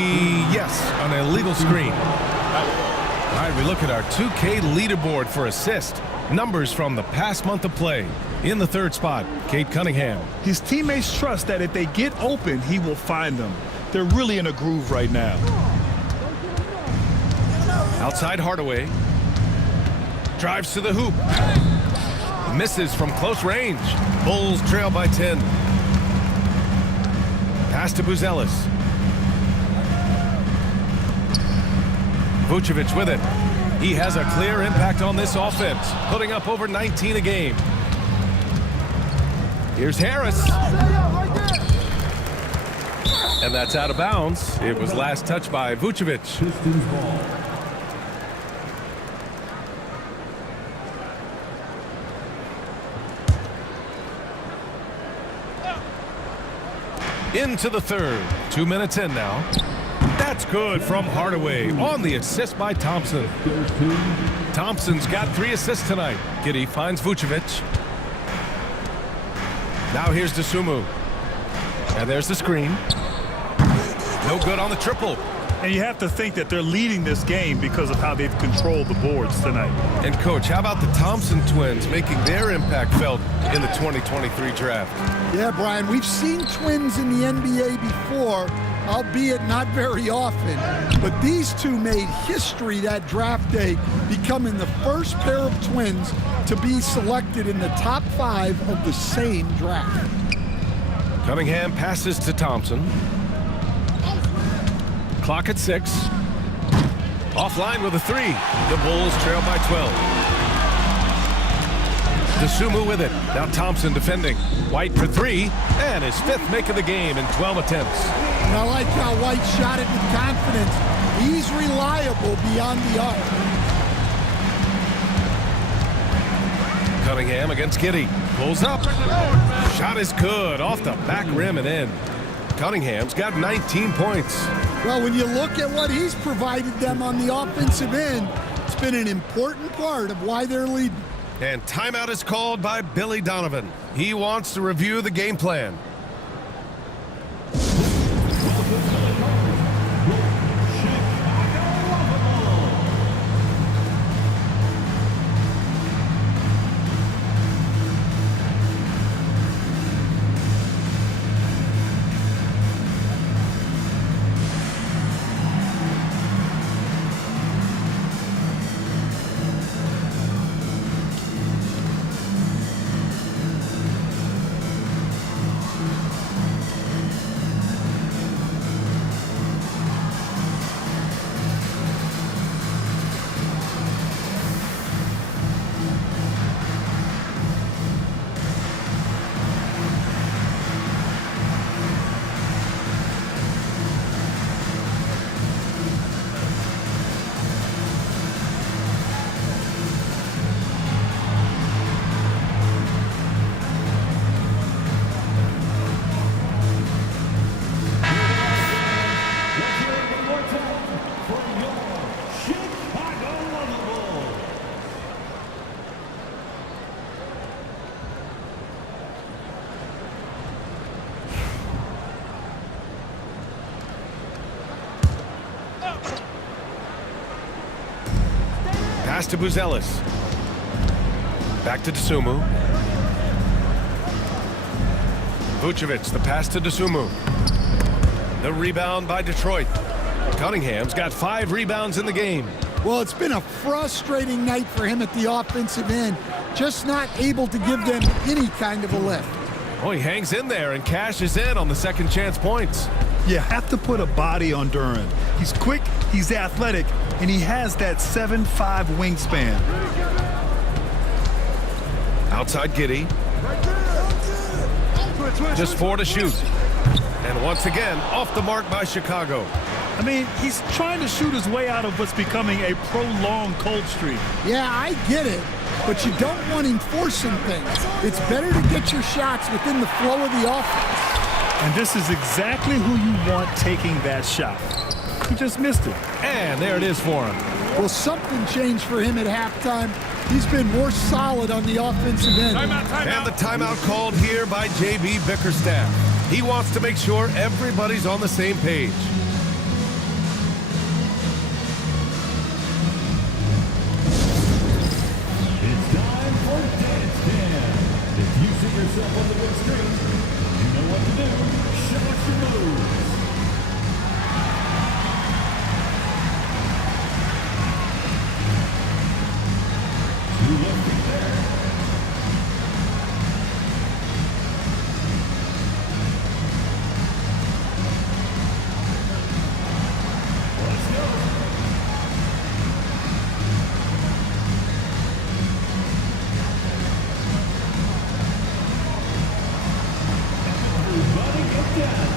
yes, an illegal screen. All right, we look at our 2K leaderboard for assist. Numbers from the past month of play. In the third spot, Cade Cunningham. His teammates trust that if they get open, he will find them. They're really in a groove right now. Outside Hardaway. Drives to the hoop. Misses from close range. Bulls trail by 10. Pass to Buzelis. Vucevic with it. He has a clear impact on this offense, putting up over 19 a game. Here's Harris. And that's out of bounds. It was last touched by Vucevic. Pistons ball. Into the third. 2 minutes in now. That's good from Hardaway on the assist by Thompson. Thompson's got 3 assists tonight. Giddey finds Vucevic. Now here's Dosunmu. And there's the screen. No good on the triple. And you have to think that they're leading this game because of how they've controlled the boards tonight. And coach, how about the Thompson twins making their impact felt in the 2023 draft? Yeah, Brian, we've seen twins in the NBA before, albeit not very often. But these two made history that draft day, becoming the first pair of twins to be selected in the top 5 of the same draft. Cunningham passes to Thompson. Clock at 6. Offline with a 3. The Bulls trail by 12. Dosunmu with it. Now Thompson defending. White for 3. And his 5th make of the game in 12 attempts. And I like how White shot it with confidence. He's reliable beyond the arc. Cunningham against Giddey. Pulls up. Shot is good. Off the back rim and in. Cunningham's got 19 points. Well, when you look at what he's provided them on the offensive end, it's been an important part of why they're leading. And timeout is called by Billy Donovan. He wants to review the game plan. Pass to Buzelis. Back to Dosunmu. Vucevic, the pass to Dosunmu. The rebound by Detroit. Cunningham's got 5 rebounds in the game. Well, it's been a frustrating night for him at the offensive end, just not able to give them any kind of a lift. Oh, he hangs in there and cashes in on the second chance points. You have to put a body on Duran. He's quick, he's athletic, and he has that 7'5" wingspan. Outside Giddey. Just 4 to shoot. And once again, off the mark by Chicago. I mean, he's trying to shoot his way out of what's becoming a prolonged cold streak. Yeah, I get it, but you don't want him forcing things. It's better to get your shots within the flow of the offense. And this is exactly who you want taking that shot. He just missed it. And there it is for him. Well, something changed for him at halftime. He's been more solid on the offensive end. And the timeout called here by J.B. Bickerstaff. He wants to make sure everybody's on the same page. It's time for Dance Jam. If you see yourself on the big screen, you know what to do. Show us your moves. You look there. Let's go. Everybody get down.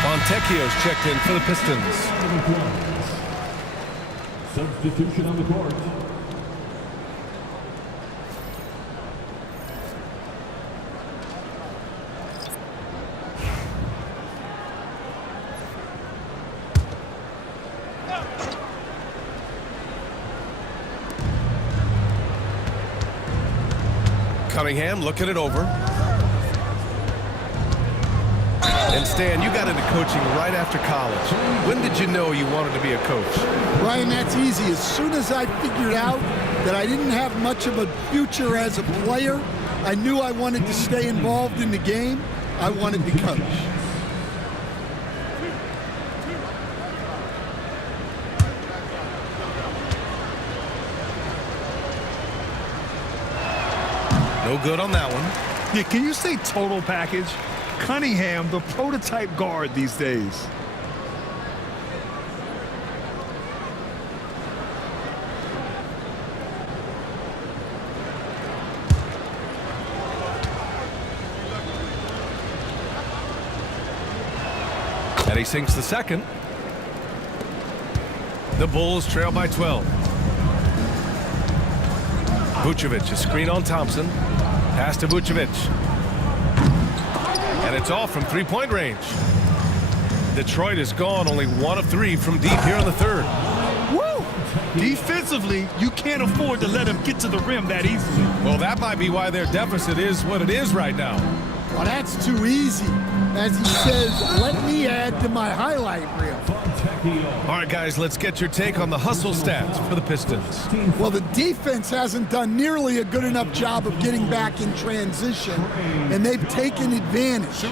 Fontecchio's checked in for the Pistons. Substitution on the court. Cunningham looking it over. And Stan, you got into coaching right after college. When did you know you wanted to be a coach? Ryan, that's easy. As soon as I figured out that I didn't have much of a future as a player, I knew I wanted to stay involved in the game. I wanted to coach. No good on that one. Yeah, can you say total package? Cunningham, the prototype guard these days. And he sinks the second. The Bulls trail by 12. Vucevic, a screen on Thompson. Pass to Vucevic. And it's off from three-point range. Detroit is gone only 1 of 3 from deep here in the third. Woo! Defensively, you can't afford to let him get to the rim that easily. Well, that might be why their deficit is what it is right now. Well, that's too easy. As he says, let me add to my highlight reel. All right, guys, let's get your take on the hustle stats for the Pistons. Well, the defense hasn't done nearly a good enough job of getting back in transition, and they've taken advantage,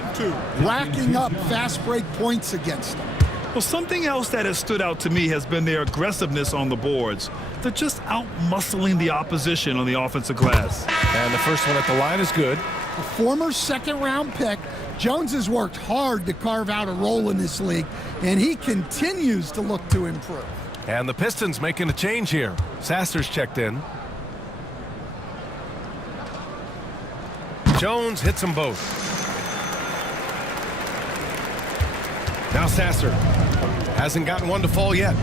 racking up fast break points against them. Well, something else that has stood out to me has been their aggressiveness on the boards. They're just out-muscling the opposition on the offensive glass. And the first one at the line is good. A former second-round pick, Jones has worked hard to carve out a role in this league, and he continues to look to improve. And the Pistons making a change here. Sasser's checked in. Jones hits them both. Now Sasser hasn't gotten one to fall yet.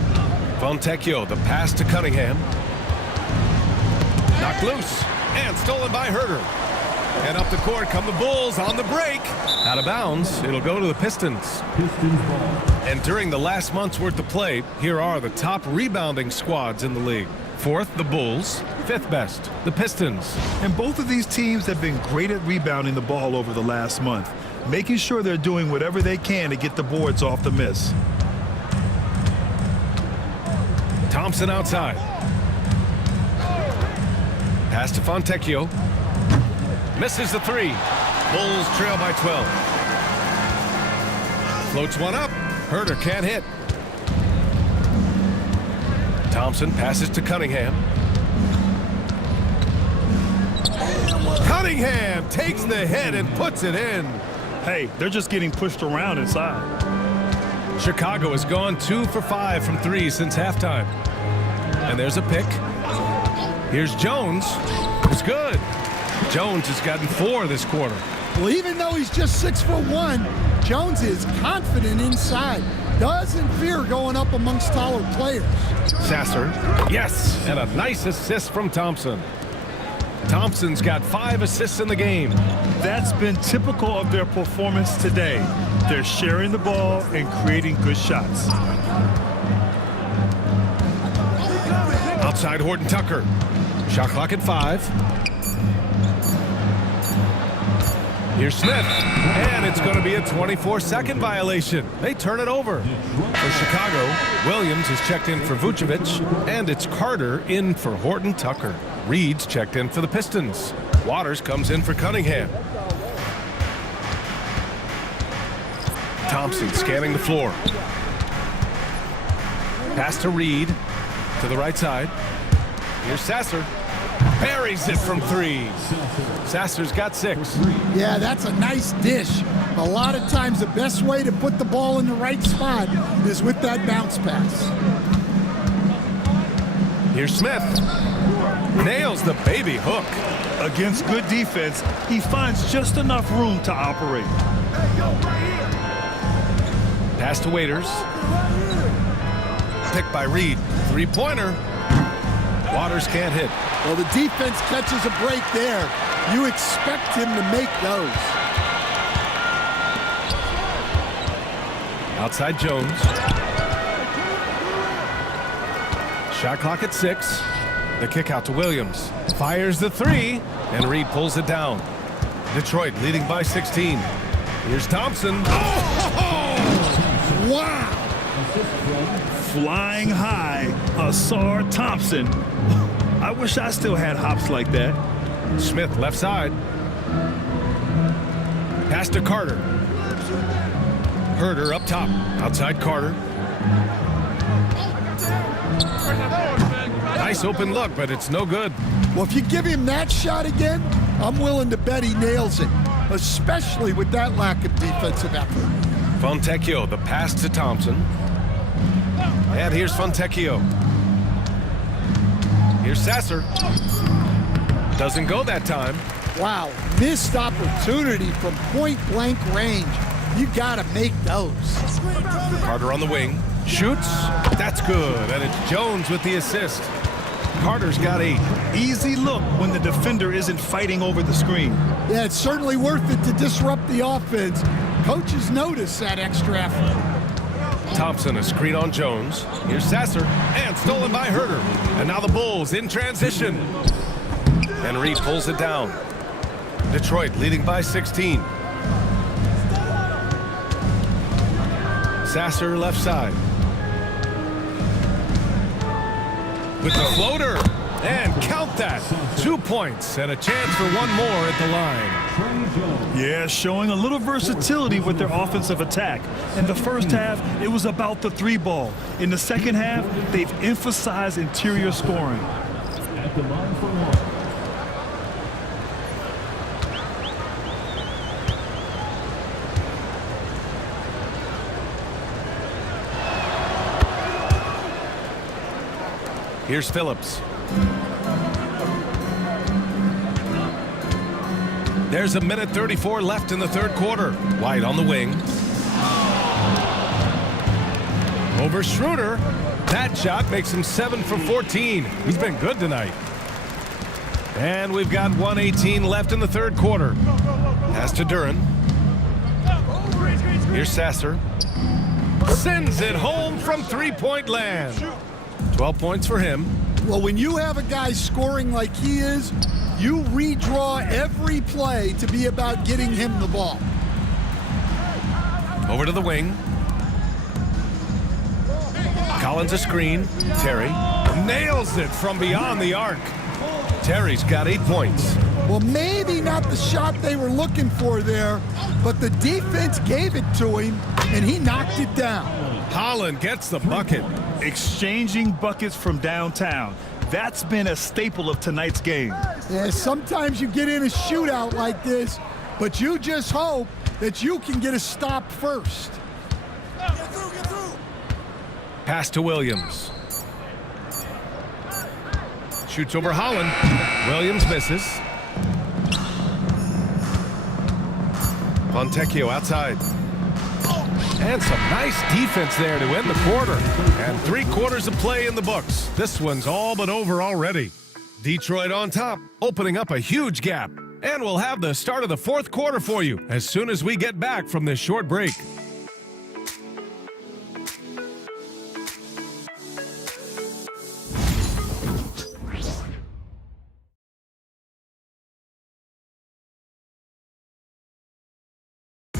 Fontecchio, the pass to Cunningham. Knocked loose and stolen by Herter. And up the court come the Bulls on the break. Out of bounds. It'll go to the Pistons. Pistons ball. And during the last month's worth of play, here are the top rebounding squads in the league. 4th, the Bulls. 5th best, the Pistons. And both of these teams have been great at rebounding the ball over the last month, making sure they're doing whatever they can to get the boards off the miss. Thompson outside. Pass to Fontecchio. Misses the 3. Bulls trail by 12. Floats one up. Herter can't hit. Thompson passes to Cunningham. Cunningham takes the hit and puts it in. Hey, they're just getting pushed around inside. Chicago has gone 2 for 5 from 3 since halftime. And there's a pick. Here's Jones. It's good. Jones has gotten 4 this quarter. Well, even though he's just 6'1", Jones is confident inside. Doesn't fear going up amongst taller players. Sasser, yes, and a nice assist from Thompson. Thompson's got 5 assists in the game. That's been typical of their performance today. They're sharing the ball and creating good shots. Outside Horton Tucker. Shot clock at 5. Here's Smith, and it's going to be a 24-second violation. They turn it over. For Chicago, Williams is checked in for Vucevic, and it's Carter in for Horton Tucker. Reed's checked in for the Pistons. Waters comes in for Cunningham. Thompson scanning the floor. Pass to Reed to the right side. Here's Sasser. Buries it from 3. Sasser's got 6. Yeah, that's a nice dish. A lot of times the best way to put the ball in the right spot is with that bounce pass. Here's Smith. Nails the baby hook. Against good defense, he finds just enough room to operate. Pass to Waiters. Picked by Reed. 3-pointer. Waters can't hit. Well, the defense catches a break there. You expect him to make those. Outside Jones. Shot clock at 6. The kick out to Williams. Fires the 3, and Reed pulls it down. Detroit leading by 16. Here's Thompson. Oh! Wow! Flying high, Asar Thompson. I wish I still had hops like that. Smith left side. Pass to Carter. Herter up top. Outside Carter. Nice open look, but it's no good. Well, if you give him that shot again, I'm willing to bet he nails it, especially with that lack of defensive effort. Fontecchio, the pass to Thompson. And here's Fontecchio. Here's Sasser. Doesn't go that time. Wow, missed opportunity from point-blank range. You got to make those. Carter on the wing. Shoots. That's good. And it's Jones with the assist. Carter's got 8. Easy look when the defender isn't fighting over the screen. Yeah, it's certainly worth it to disrupt the offense. Coaches notice that extra effort. Thompson, a screen on Jones. Here's Sasser, and stolen by Herter. And now the Bulls in transition. And Reed pulls it down. Detroit leading by 16. Sasser left side. With the floater. And count that. 2 points and a chance for one more at the line. Yeah, showing a little versatility with their offensive attack. In the first half, it was about the 3-ball. In the second half, they've emphasized interior scoring. At the line for one. Here's Phillips. There's a minute 34 left in the third quarter. White on the wing. Over Schroeder. That shot makes him 7 for 14. He's been good tonight. And we've got 1:18 left in the third quarter. Pass to Duran. Here's Sasser. Sends it home from three-point land. 12 points for him. Well, when you have a guy scoring like he is, you redraw every play to be about getting him the ball. Over to the wing. Collins a screen. Terry nails it from beyond the arc. Terry's got 8 points. Well, maybe not the shot they were looking for there, but the defense gave it to him, and he knocked it down. Holland gets the bucket. Exchanging buckets from downtown. That's been a staple of tonight's game. Yeah, sometimes you get in a shootout like this, but you just hope that you can get a stop first. Get through. Pass to Williams. Shoots over Holland. Williams misses. Fontecchio outside. And some nice defense there to end the quarter. And 3 quarters of play in the books. This one's all but over already. Detroit on top, opening up a huge gap. And we'll have the start of the fourth quarter for you as soon as we get back from this short break.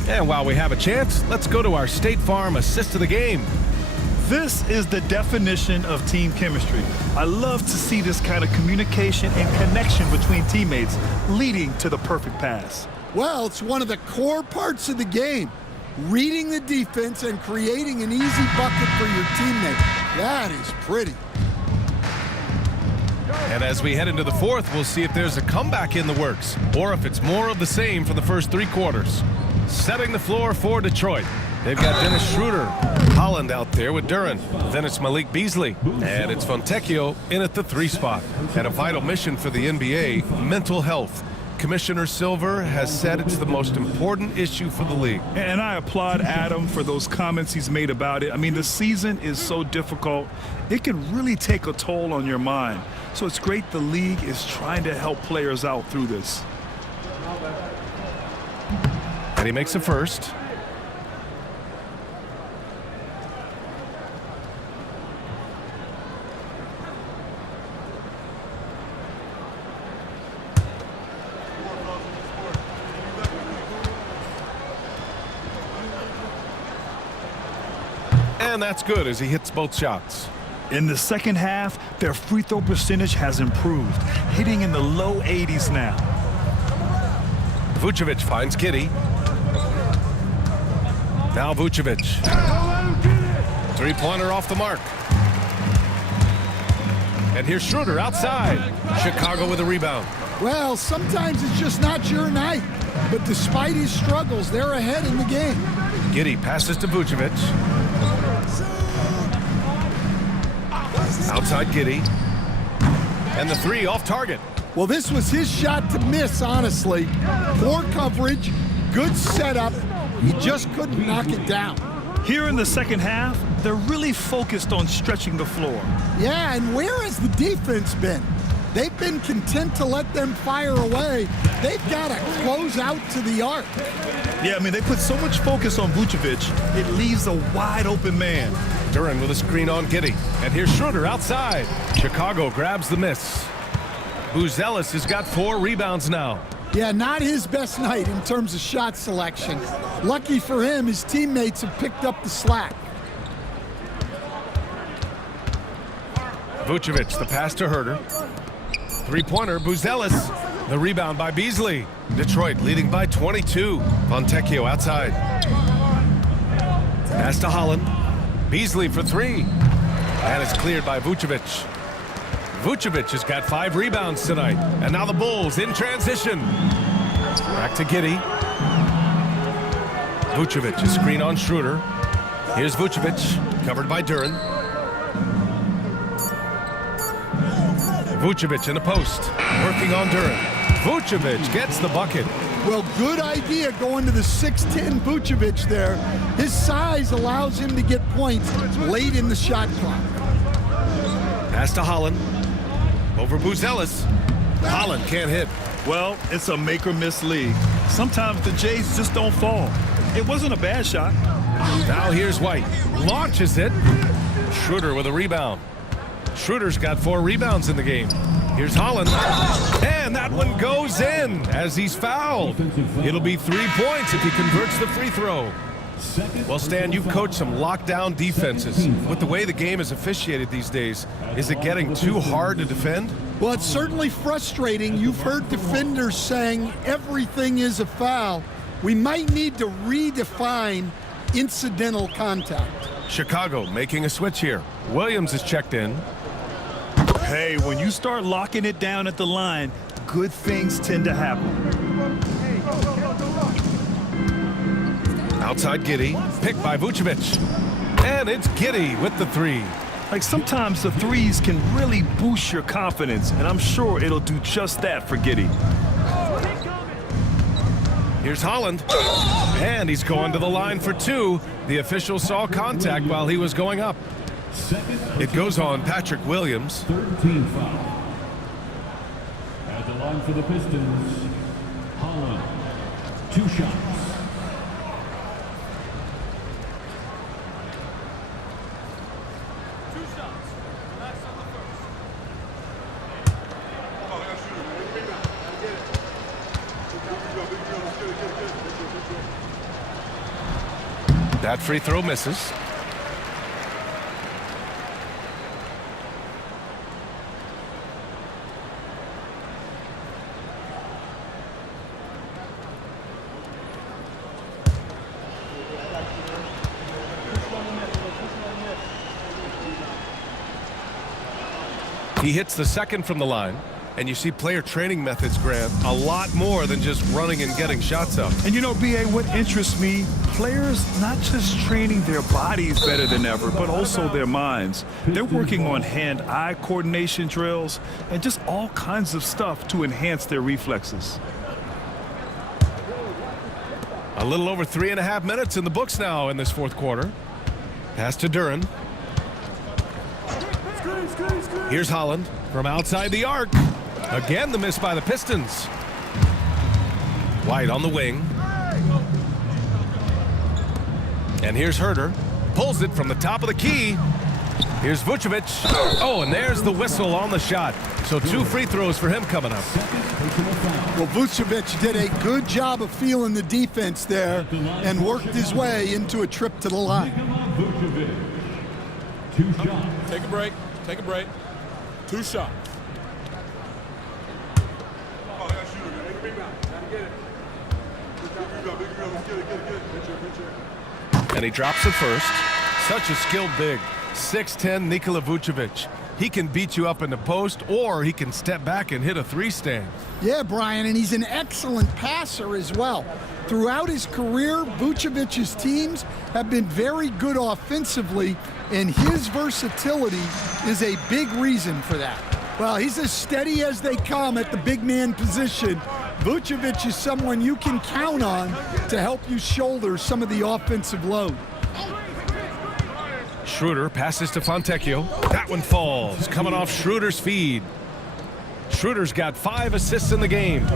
And while we have a chance, let's go to our State Farm assist of the game. This is the definition of team chemistry. I love to see this kind of communication and connection between teammates leading to the perfect pass. Well, it's one of the core parts of the game. Reading the defense and creating an easy bucket for your teammate. That is pretty. And as we head into the fourth, we'll see if there's a comeback in the works or if it's more of the same for the first 3 quarters. Setting the floor for Detroit. They've got Dennis Schroeder, Holland out there with Duran. Then it's Malik Beasley, and it's Fontecchio in at the 3 spot. And a vital mission for the NBA, mental health. Commissioner Silver has said it's the most important issue for the league. And I applaud Adam for those comments he's made about it. I mean, the season is so difficult. It can really take a toll on your mind. So it's great the league is trying to help players out through this. And he makes a first. And that's good as he hits both shots. In the second half, their free throw percentage has improved, hitting in the low 80s now. Vucevic finds Giddey. Now Vucevic. 3-pointer off the mark. And here's Schroeder outside. Chicago with a rebound. Well, sometimes it's just not your night. But despite his struggles, they're ahead in the game. Giddey passes to Vucevic. Outside Giddey. And the 3 off target. Well, this was his shot to miss, honestly. Poor coverage, good setup. He just couldn't knock it down. Here in the second half, they're really focused on stretching the floor. Yeah, and where has the defense been? They've been content to let them fire away. They've got to close out to the arc. Yeah, I mean, they put so much focus on Vucevic, it leaves a wide open man. Duran with a screen on Giddey. And here's Schroeder outside. Chicago grabs the miss. Buzelis has got 4 rebounds now. Yeah, not his best night in terms of shot selection. Lucky for him, his teammates have picked up the slack. Vucevic, the pass to Herter. 3-pointer, Buzelis. The rebound by Beasley. Detroit leading by 22. Fontecchio outside. Pass to Holland. Beasley for 3. And it's cleared by Vucevic. Vucevic has got 5 rebounds tonight. And now the Bulls in transition. Back to Giddey. Vucevic, a screen on Schroeder. Here's Vucevic, covered by Duran. Vucevic in the post, working on Duran. Vucevic gets the bucket. Well, good idea going to the 6'10 Vucevic there. His size allows him to get points late in the shot clock. Pass to Holland. Over Buzelis. Holland can't hit. Well, it's a make-or-miss league. Sometimes the Jays just don't fall. It wasn't a bad shot. Now here's White. Launches it. Schroeder with a rebound. Schroeder's got 4 rebounds in the game. Here's Holland. And that one goes in as he's fouled. It'll be 3 points if he converts the free throw. Well, Stan, you've coached some lockdown defenses. With the way the game is officiated these days, is it getting too hard to defend? Well, it's certainly frustrating. You've heard defenders saying everything is a foul. We might need to redefine incidental contact. Chicago making a switch here. Williams is checked in. Hey, when you start locking it down at the line, good things tend to happen. Outside Giddey, picked by Vucevic. And it's Giddey with the 3. Like, sometimes the threes can really boost your confidence, and I'm sure it'll do just that for Giddey. Here's Holland. And he's going to the line for 2. The official saw contact while he was going up. It goes on Patrick Williams. 13 foul. At the line for the Pistons, Holland. 2 shots. That free throw misses. He hits the second from the line. And you see player training methods, Grant, a lot more than just running and getting shots up. And you know, B.A., what interests me, players not just training their bodies better than ever, but also their minds. They're working on hand-eye coordination drills and just all kinds of stuff to enhance their reflexes. A little over 3.5 minutes in the books now in this fourth quarter. Pass to Duren. Here's Holland from outside the arc. Again, the miss by the Pistons. White on the wing. And here's Herter. Pulls it from the top of the key. Here's Vucevic. Oh, and there's the whistle on the shot. So 2 free throws for him coming up. Well, Vucevic did a good job of feeling the defense there and worked his way into a trip to the line. Vucevic. 2 shots. Take a break. Take a break. 2 shots. And he drops it first. Such a skilled big. 6'10" Nikola Vucevic. He can beat you up in the post, or he can step back and hit a 3-stand. Yeah, Brian, and he's an excellent passer as well. Throughout his career, Vucevic's teams have been very good offensively, and his versatility is a big reason for that. Well, he's as steady as they come at the big man position. Vucevic is someone you can count on to help you shoulder some of the offensive load. Schroeder passes to Fontecchio. That one falls, coming off Schroeder's feed. Schroeder's got 5 assists in the game.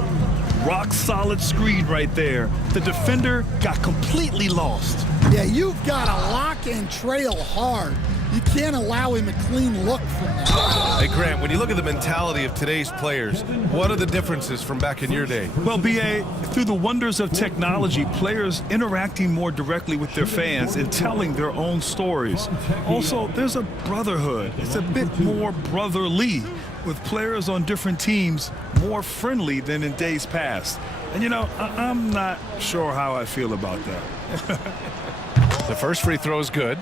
Rock solid screen right there. The defender got completely lost. Yeah, you've got to lock and trail hard. You can't allow him a clean look from that. Hey, Grant, when you look at the mentality of today's players, what are the differences from back in your day? Well, B.A., through the wonders of technology, players interacting more directly with their fans and telling their own stories. Also, there's a brotherhood. It's a bit more brotherly, with players on different teams more friendly than in days past. And, you know, I'm not sure how I feel about that. The first free throw is good.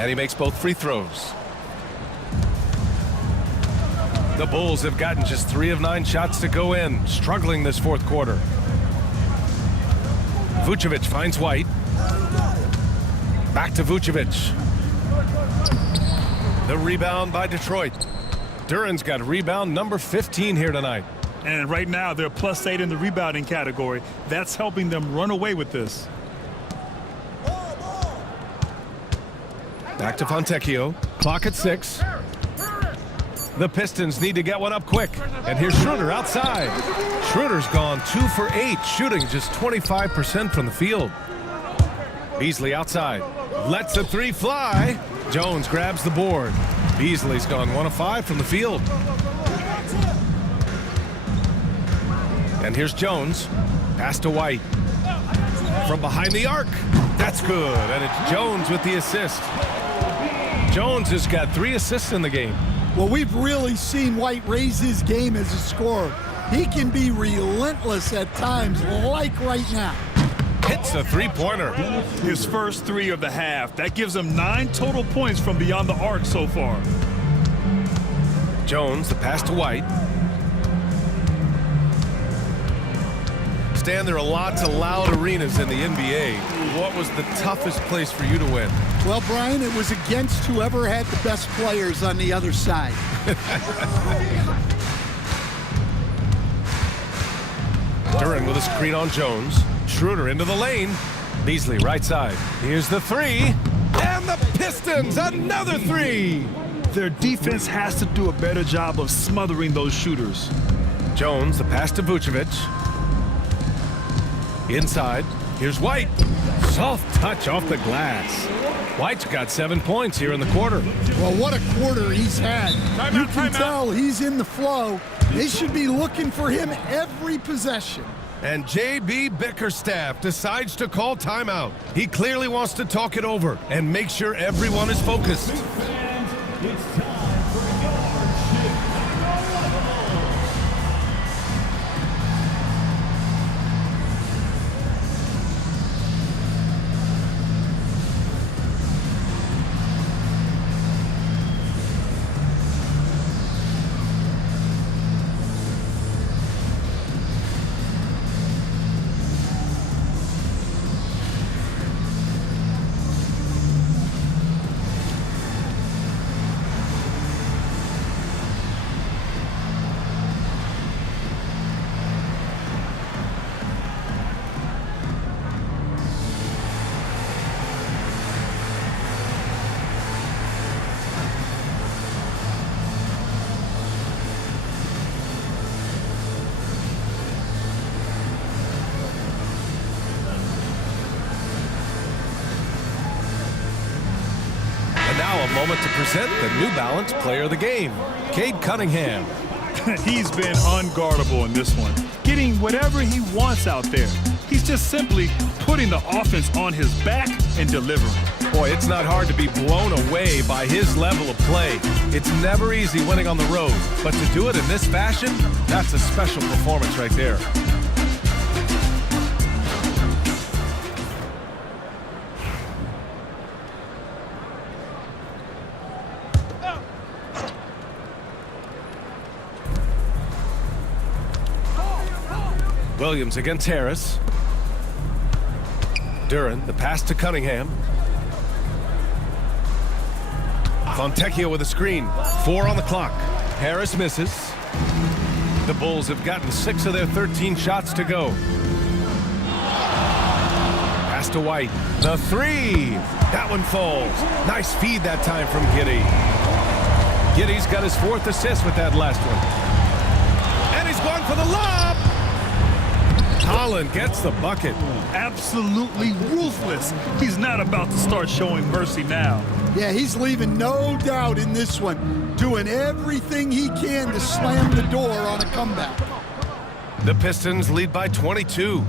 And he makes both free throws. The Bulls have gotten just 3 of 9 shots to go in, struggling this fourth quarter. Vucevic finds White. Back to Vucevic. The rebound by Detroit. Duren's got rebound number 15 here tonight. And right now, they're +8 in the rebounding category. That's helping them run away with this. Back to Fontecchio. Clock at 6. The Pistons need to get one up quick. And here's Schroeder outside. Schroeder's gone 2 for 8, shooting just 25% from the field. Beasley outside. Lets the 3 fly. Jones grabs the board. Beasley's gone 1 of 5 from the field. And here's Jones. Pass to White. From behind the arc. That's good. And it's Jones with the assist. Jones has got 3 assists in the game. Well, we've really seen White raise his game as a scorer. He can be relentless at times, like right now. Hits a 3-pointer. His first 3 of the half. That gives him 9 total points from beyond the arc so far. Jones, the pass to White. Stan, there are lots of loud arenas in the NBA. What was the toughest place for you to win? Well, Brian, it was against whoever had the best players on the other side. Duran with a screen on Jones. Schroeder into the lane. Beasley right side. Here's the 3. And the Pistons, another 3. Their defense has to do a better job of smothering those shooters. Jones, the pass to Vucevic. Inside. Here's White. Soft touch off the glass. White's got 7 points here in the quarter. Well, what a quarter he's had. You can tell he's in the flow. They should be looking for him every possession. And J.B. Bickerstaff decides to call timeout. He clearly wants to talk it over and make sure everyone is focused. It's time for your Chicago. Now a moment to present the New Balance Player of the Game, Cade Cunningham. He's been unguardable in this one, getting whatever he wants out there. He's just simply putting the offense on his back and delivering. Boy, it's not hard to be blown away by his level of play. It's never easy winning on the road, but to do it in this fashion, that's a special performance right there. Williams against Harris. Duran, the pass to Cunningham. Fontecchio with a screen. 4 on the clock. Harris misses. The Bulls have gotten 6 of their 13 shots to go. Pass to White. The 3. That one falls. Nice feed that time from Giddey. Giddey's got his 4th assist with that last one. And he's going for the lob. Holland gets the bucket. Absolutely ruthless. He's not about to start showing mercy now. Yeah, he's leaving no doubt in this one, doing everything he can to slam the door on a comeback. The Pistons lead by 22.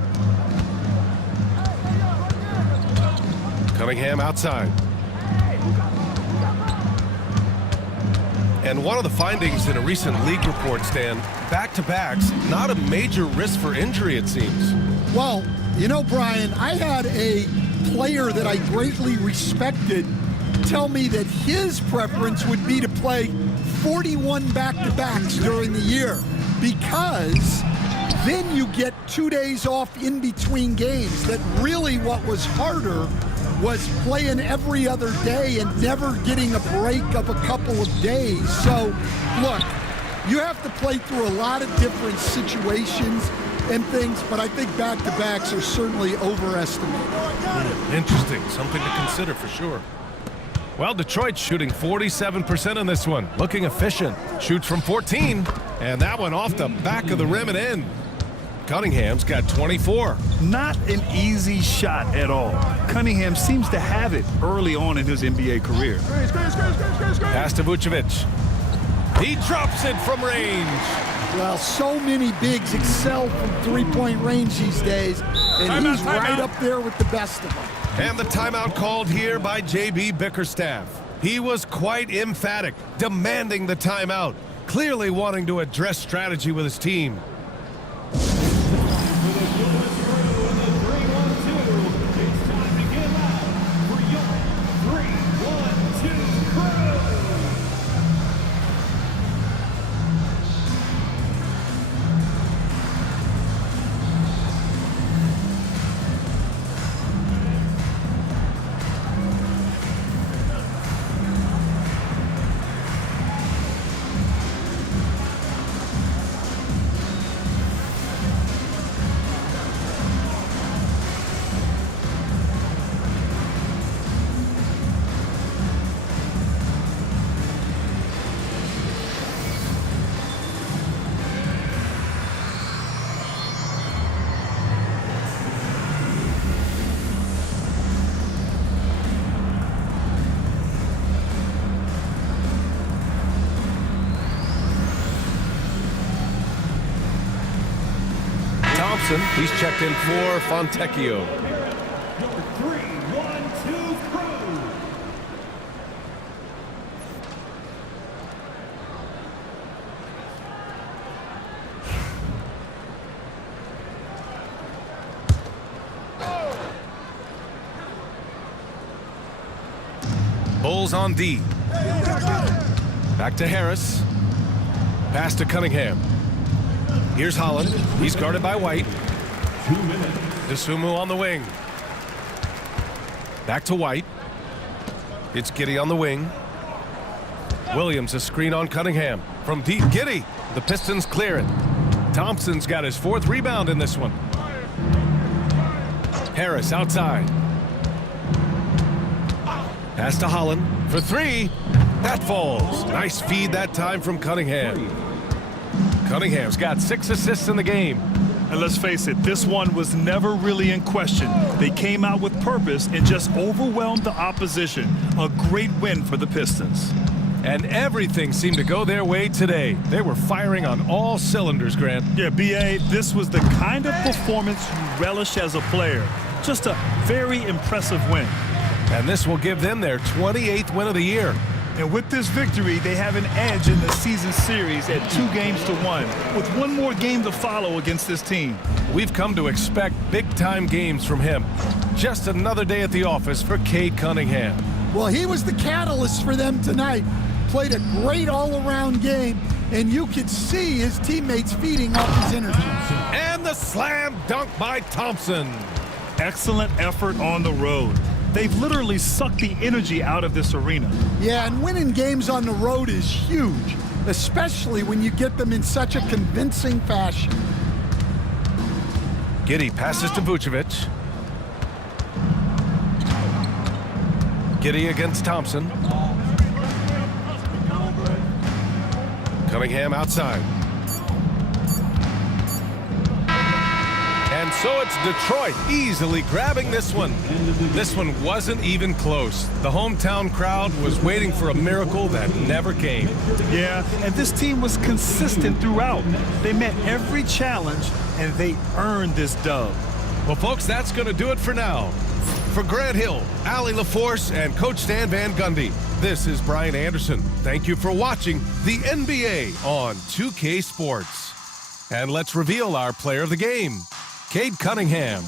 Cunningham outside. And one of the findings in a recent league report, Stan, back-to-backs, not a major risk for injury, it seems. Well, you know, Brian, I had a player that I greatly respected tell me that his preference would be to play 41 back-to-backs during the year because then you get 2 days off in between games. That really what was harder was playing every other day and never getting a break of a couple of days. So, look, You have to play through a lot of different situations and things, but I think back-to-backs are certainly overestimated. Interesting. Something to consider for sure. Well, Detroit's shooting 47% on this one. Looking efficient. Shoots from 14, and that one off the back of the rim and in. Cunningham's got 24. Not an easy shot at all. Cunningham seems to have it early on in his NBA career. Pass to Vucevic. He drops it from range. Well, so many bigs excel from three-point range these days, and he's right up there with the best of them. And the timeout called here by J.B. Bickerstaff. He was quite emphatic, demanding the timeout, clearly wanting to address strategy with his team. He's checked in for Fontecchio. Number 3-1-2 crew. Bulls on D. Back to Harris. Pass to Cunningham. Here's Holland. He's guarded by White. 2 minutes. Dosunmu on the wing. Back to White. It's Giddey on the wing. Williams a screen on Cunningham. From deep, Giddey. The Pistons clear it. Thompson's got his 4th rebound in this one. Harris outside. Pass to Holland for 3. That falls. Nice feed that time from Cunningham. Cunningham's got 6 assists in the game. And let's face it, this one was never really in question. They came out with purpose and just overwhelmed the opposition. A great win for the Pistons. And everything seemed to go their way today. They were firing on all cylinders, Grant. Yeah, B.A., this was the kind of performance you relish as a player. Just a very impressive win. And this will give them their 28th win of the year. And with this victory, they have an edge in the season series at 2-1, with one more game to follow against this team. We've come to expect big-time games from him. Just another day at the office for Cade Cunningham. Well, he was the catalyst for them tonight. Played a great all-around game, and you could see his teammates feeding off his energy. And the slam dunk by Thompson. Excellent effort on the road. They've literally sucked the energy out of this arena. Yeah, and winning games on the road is huge, especially when you get them in such a convincing fashion. Giddey passes to Vucevic. Giddey against Thompson. Cunningham outside. And so it's Detroit easily grabbing this one. This one wasn't even close. The hometown crowd was waiting for a miracle that never came. Yeah, and this team was consistent throughout. They met every challenge, and they earned this dub. Well, folks, that's going to do it for now. For Grant Hill, Allie LaForce, and Coach Stan Van Gundy, this is Brian Anderson. Thank you for watching the NBA on 2K Sports. And let's reveal our player of the game, Cade Cunningham.